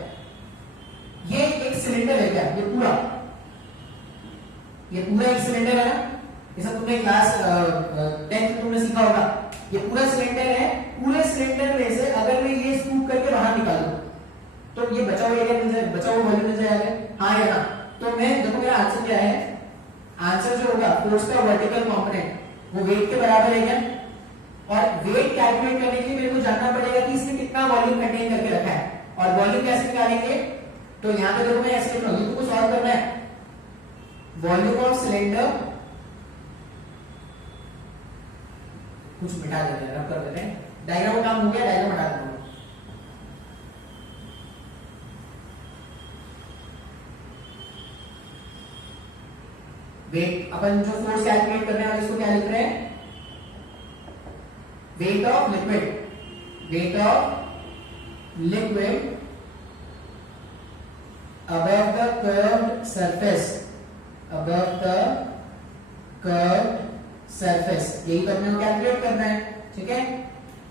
ये एक सिलेंडर है क्या, ये पूरा एक सिलेंडर है ना, जैसा तुमने क्लास 10th में तुमने सीखा होगा, ये पूरा सिलेंडर है, पूरे सिलेंडर में से अगर मैं ये स्कूप करके बाहर निकालूं तो ये बचा हुआ एरिया मिल जाए, बचा हुआ वॉल्यूम मिल जाएगा, हाँ या ना। तो मैं देखो मेरा आंसर क्या है, आंसर जो होगा फोर्स का वर्टिकल कंपोनेंट, वो वेट के बराबर है क्या? और वेट कैलकुलेट करने के लिए मेरे को जानना पड़ेगा कि इसने कितना वॉल्यूम कंटेन करके रखा है, और वॉल्यूम कैसे निकालेंगे? तो यहां पे देखो मैं ऐसे लिख रहा हूं, तुमको सॉल्व करना है। वॉल्यूम ऑफ सिलेंडर, कुछ मिटा देते हैं, रब कर देते हैं, डायग्राम का काम हो गया, डायग्राम हटा देता हूं। वेट, अपन जो फोर्स कैलकुलेट करने वाले इसको क्या लिख रहे हैं? Weight of liquid, weight of liquid above the curved surface, above the curved surface, यही तो अपने को कैलकुलेट करना है, ठीक है।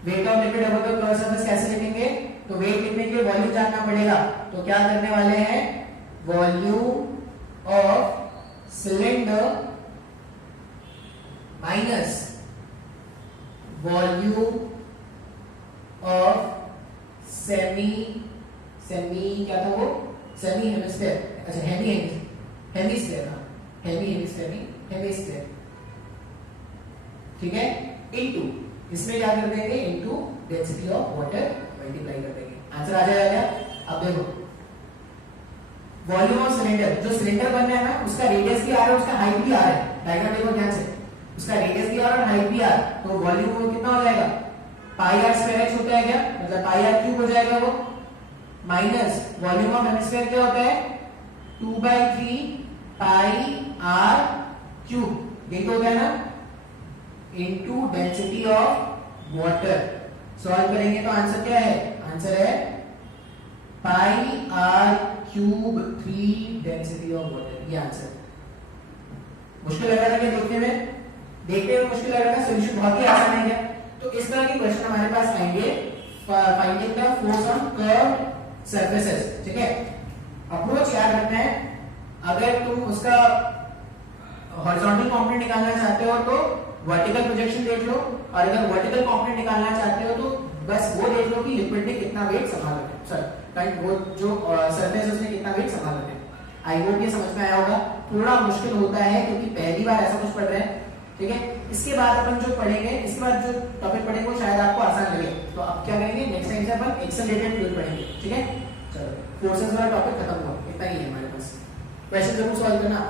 Weight of liquid above the curved surface कैसे लिखेंगे? तो वेट लिखने के लिए वॉल्यूम जानना पड़ेगा, तो क्या करने वाले हैं? Volume of cylinder minus volume of semi क्या था वो? सेमी हेमिस्फीयर, अच्छा हेमिस्फीयर, हाँ हेमिस्फीयर, ठीक है, इनटू इसमें क्या कर देंगे? Into density of water multiply कर देंगे, आंसर आ जाएगा क्या? अब देखो वॉल्यूम ऑफ सिलेंडर, जो सिलेंडर बन रहा है ना उसका रेडियस भी आ रहा है, उसका हाइट भी आ रहा है, डायग्राम देखो ध्यान से, उसका रेडियस भी आ रहा है और हाइट भी आ रहा है, तो वॉल्यूम कितना हो जाएगा? पाई आर स्क्वायर एच होता है क्या? मतलब पाई आर क्यूब हो जाएगा वो, माइनस वॉल्यूम ऑफ हेमिस्फीयर क्या होता है? 2/3 पाई आर क्यूब, यही तो होता है ना, into density of water. Solve करेंगे तो आंसर क्या है? आंसर है pi R cube 3 density of water, ये आंसर। मुश्किल लग रहा था क्या देखने में? देखने में मुश्किल लग रहा था, सॉल्यूशन बहुत ही आसान है क्या? तो इस तरह के क्वेश्चन हमारे पास आएंगे, finding the force on curved surfaces, ठीक है। अप्रोच याद रखना है, अगर तुम उसका हॉरिजॉन्टल कंपोनेंट निकालना चाहते हो तो वर्टिकल प्रोजेक्शन देख लो, और अगर वर्टिकल कंपोनेंट निकालना चाहते हो तो बस वो देख लो कि लिक्विड ने कितना वेट संभाल रखा है, सर वो जो सरफेस है उसने कितना वेट संभाल रखा है। आई होप ये समझ में आया होगा। थोड़ा मुश्किल होता है क्योंकि पहली बार ऐसा कुछ पढ़ रहे हैं, ठीक है। इसके बाद अपन जो पढ़ेंगे, इसके बाद जो टॉपिक पढ़ेंगे वो शायद आपको आसान लगे, तो अब क्या करेंगे? नेक्स्ट टाइम से अपन एक्सेलरेटेड फ्लूइड पढ़ेंगे, ठीक है। चलो फोर्सेस वाला टॉपिक खत्म हुआ, इतना ही है हमारे पास। क्वेश्चन जरूर सॉल्व करना।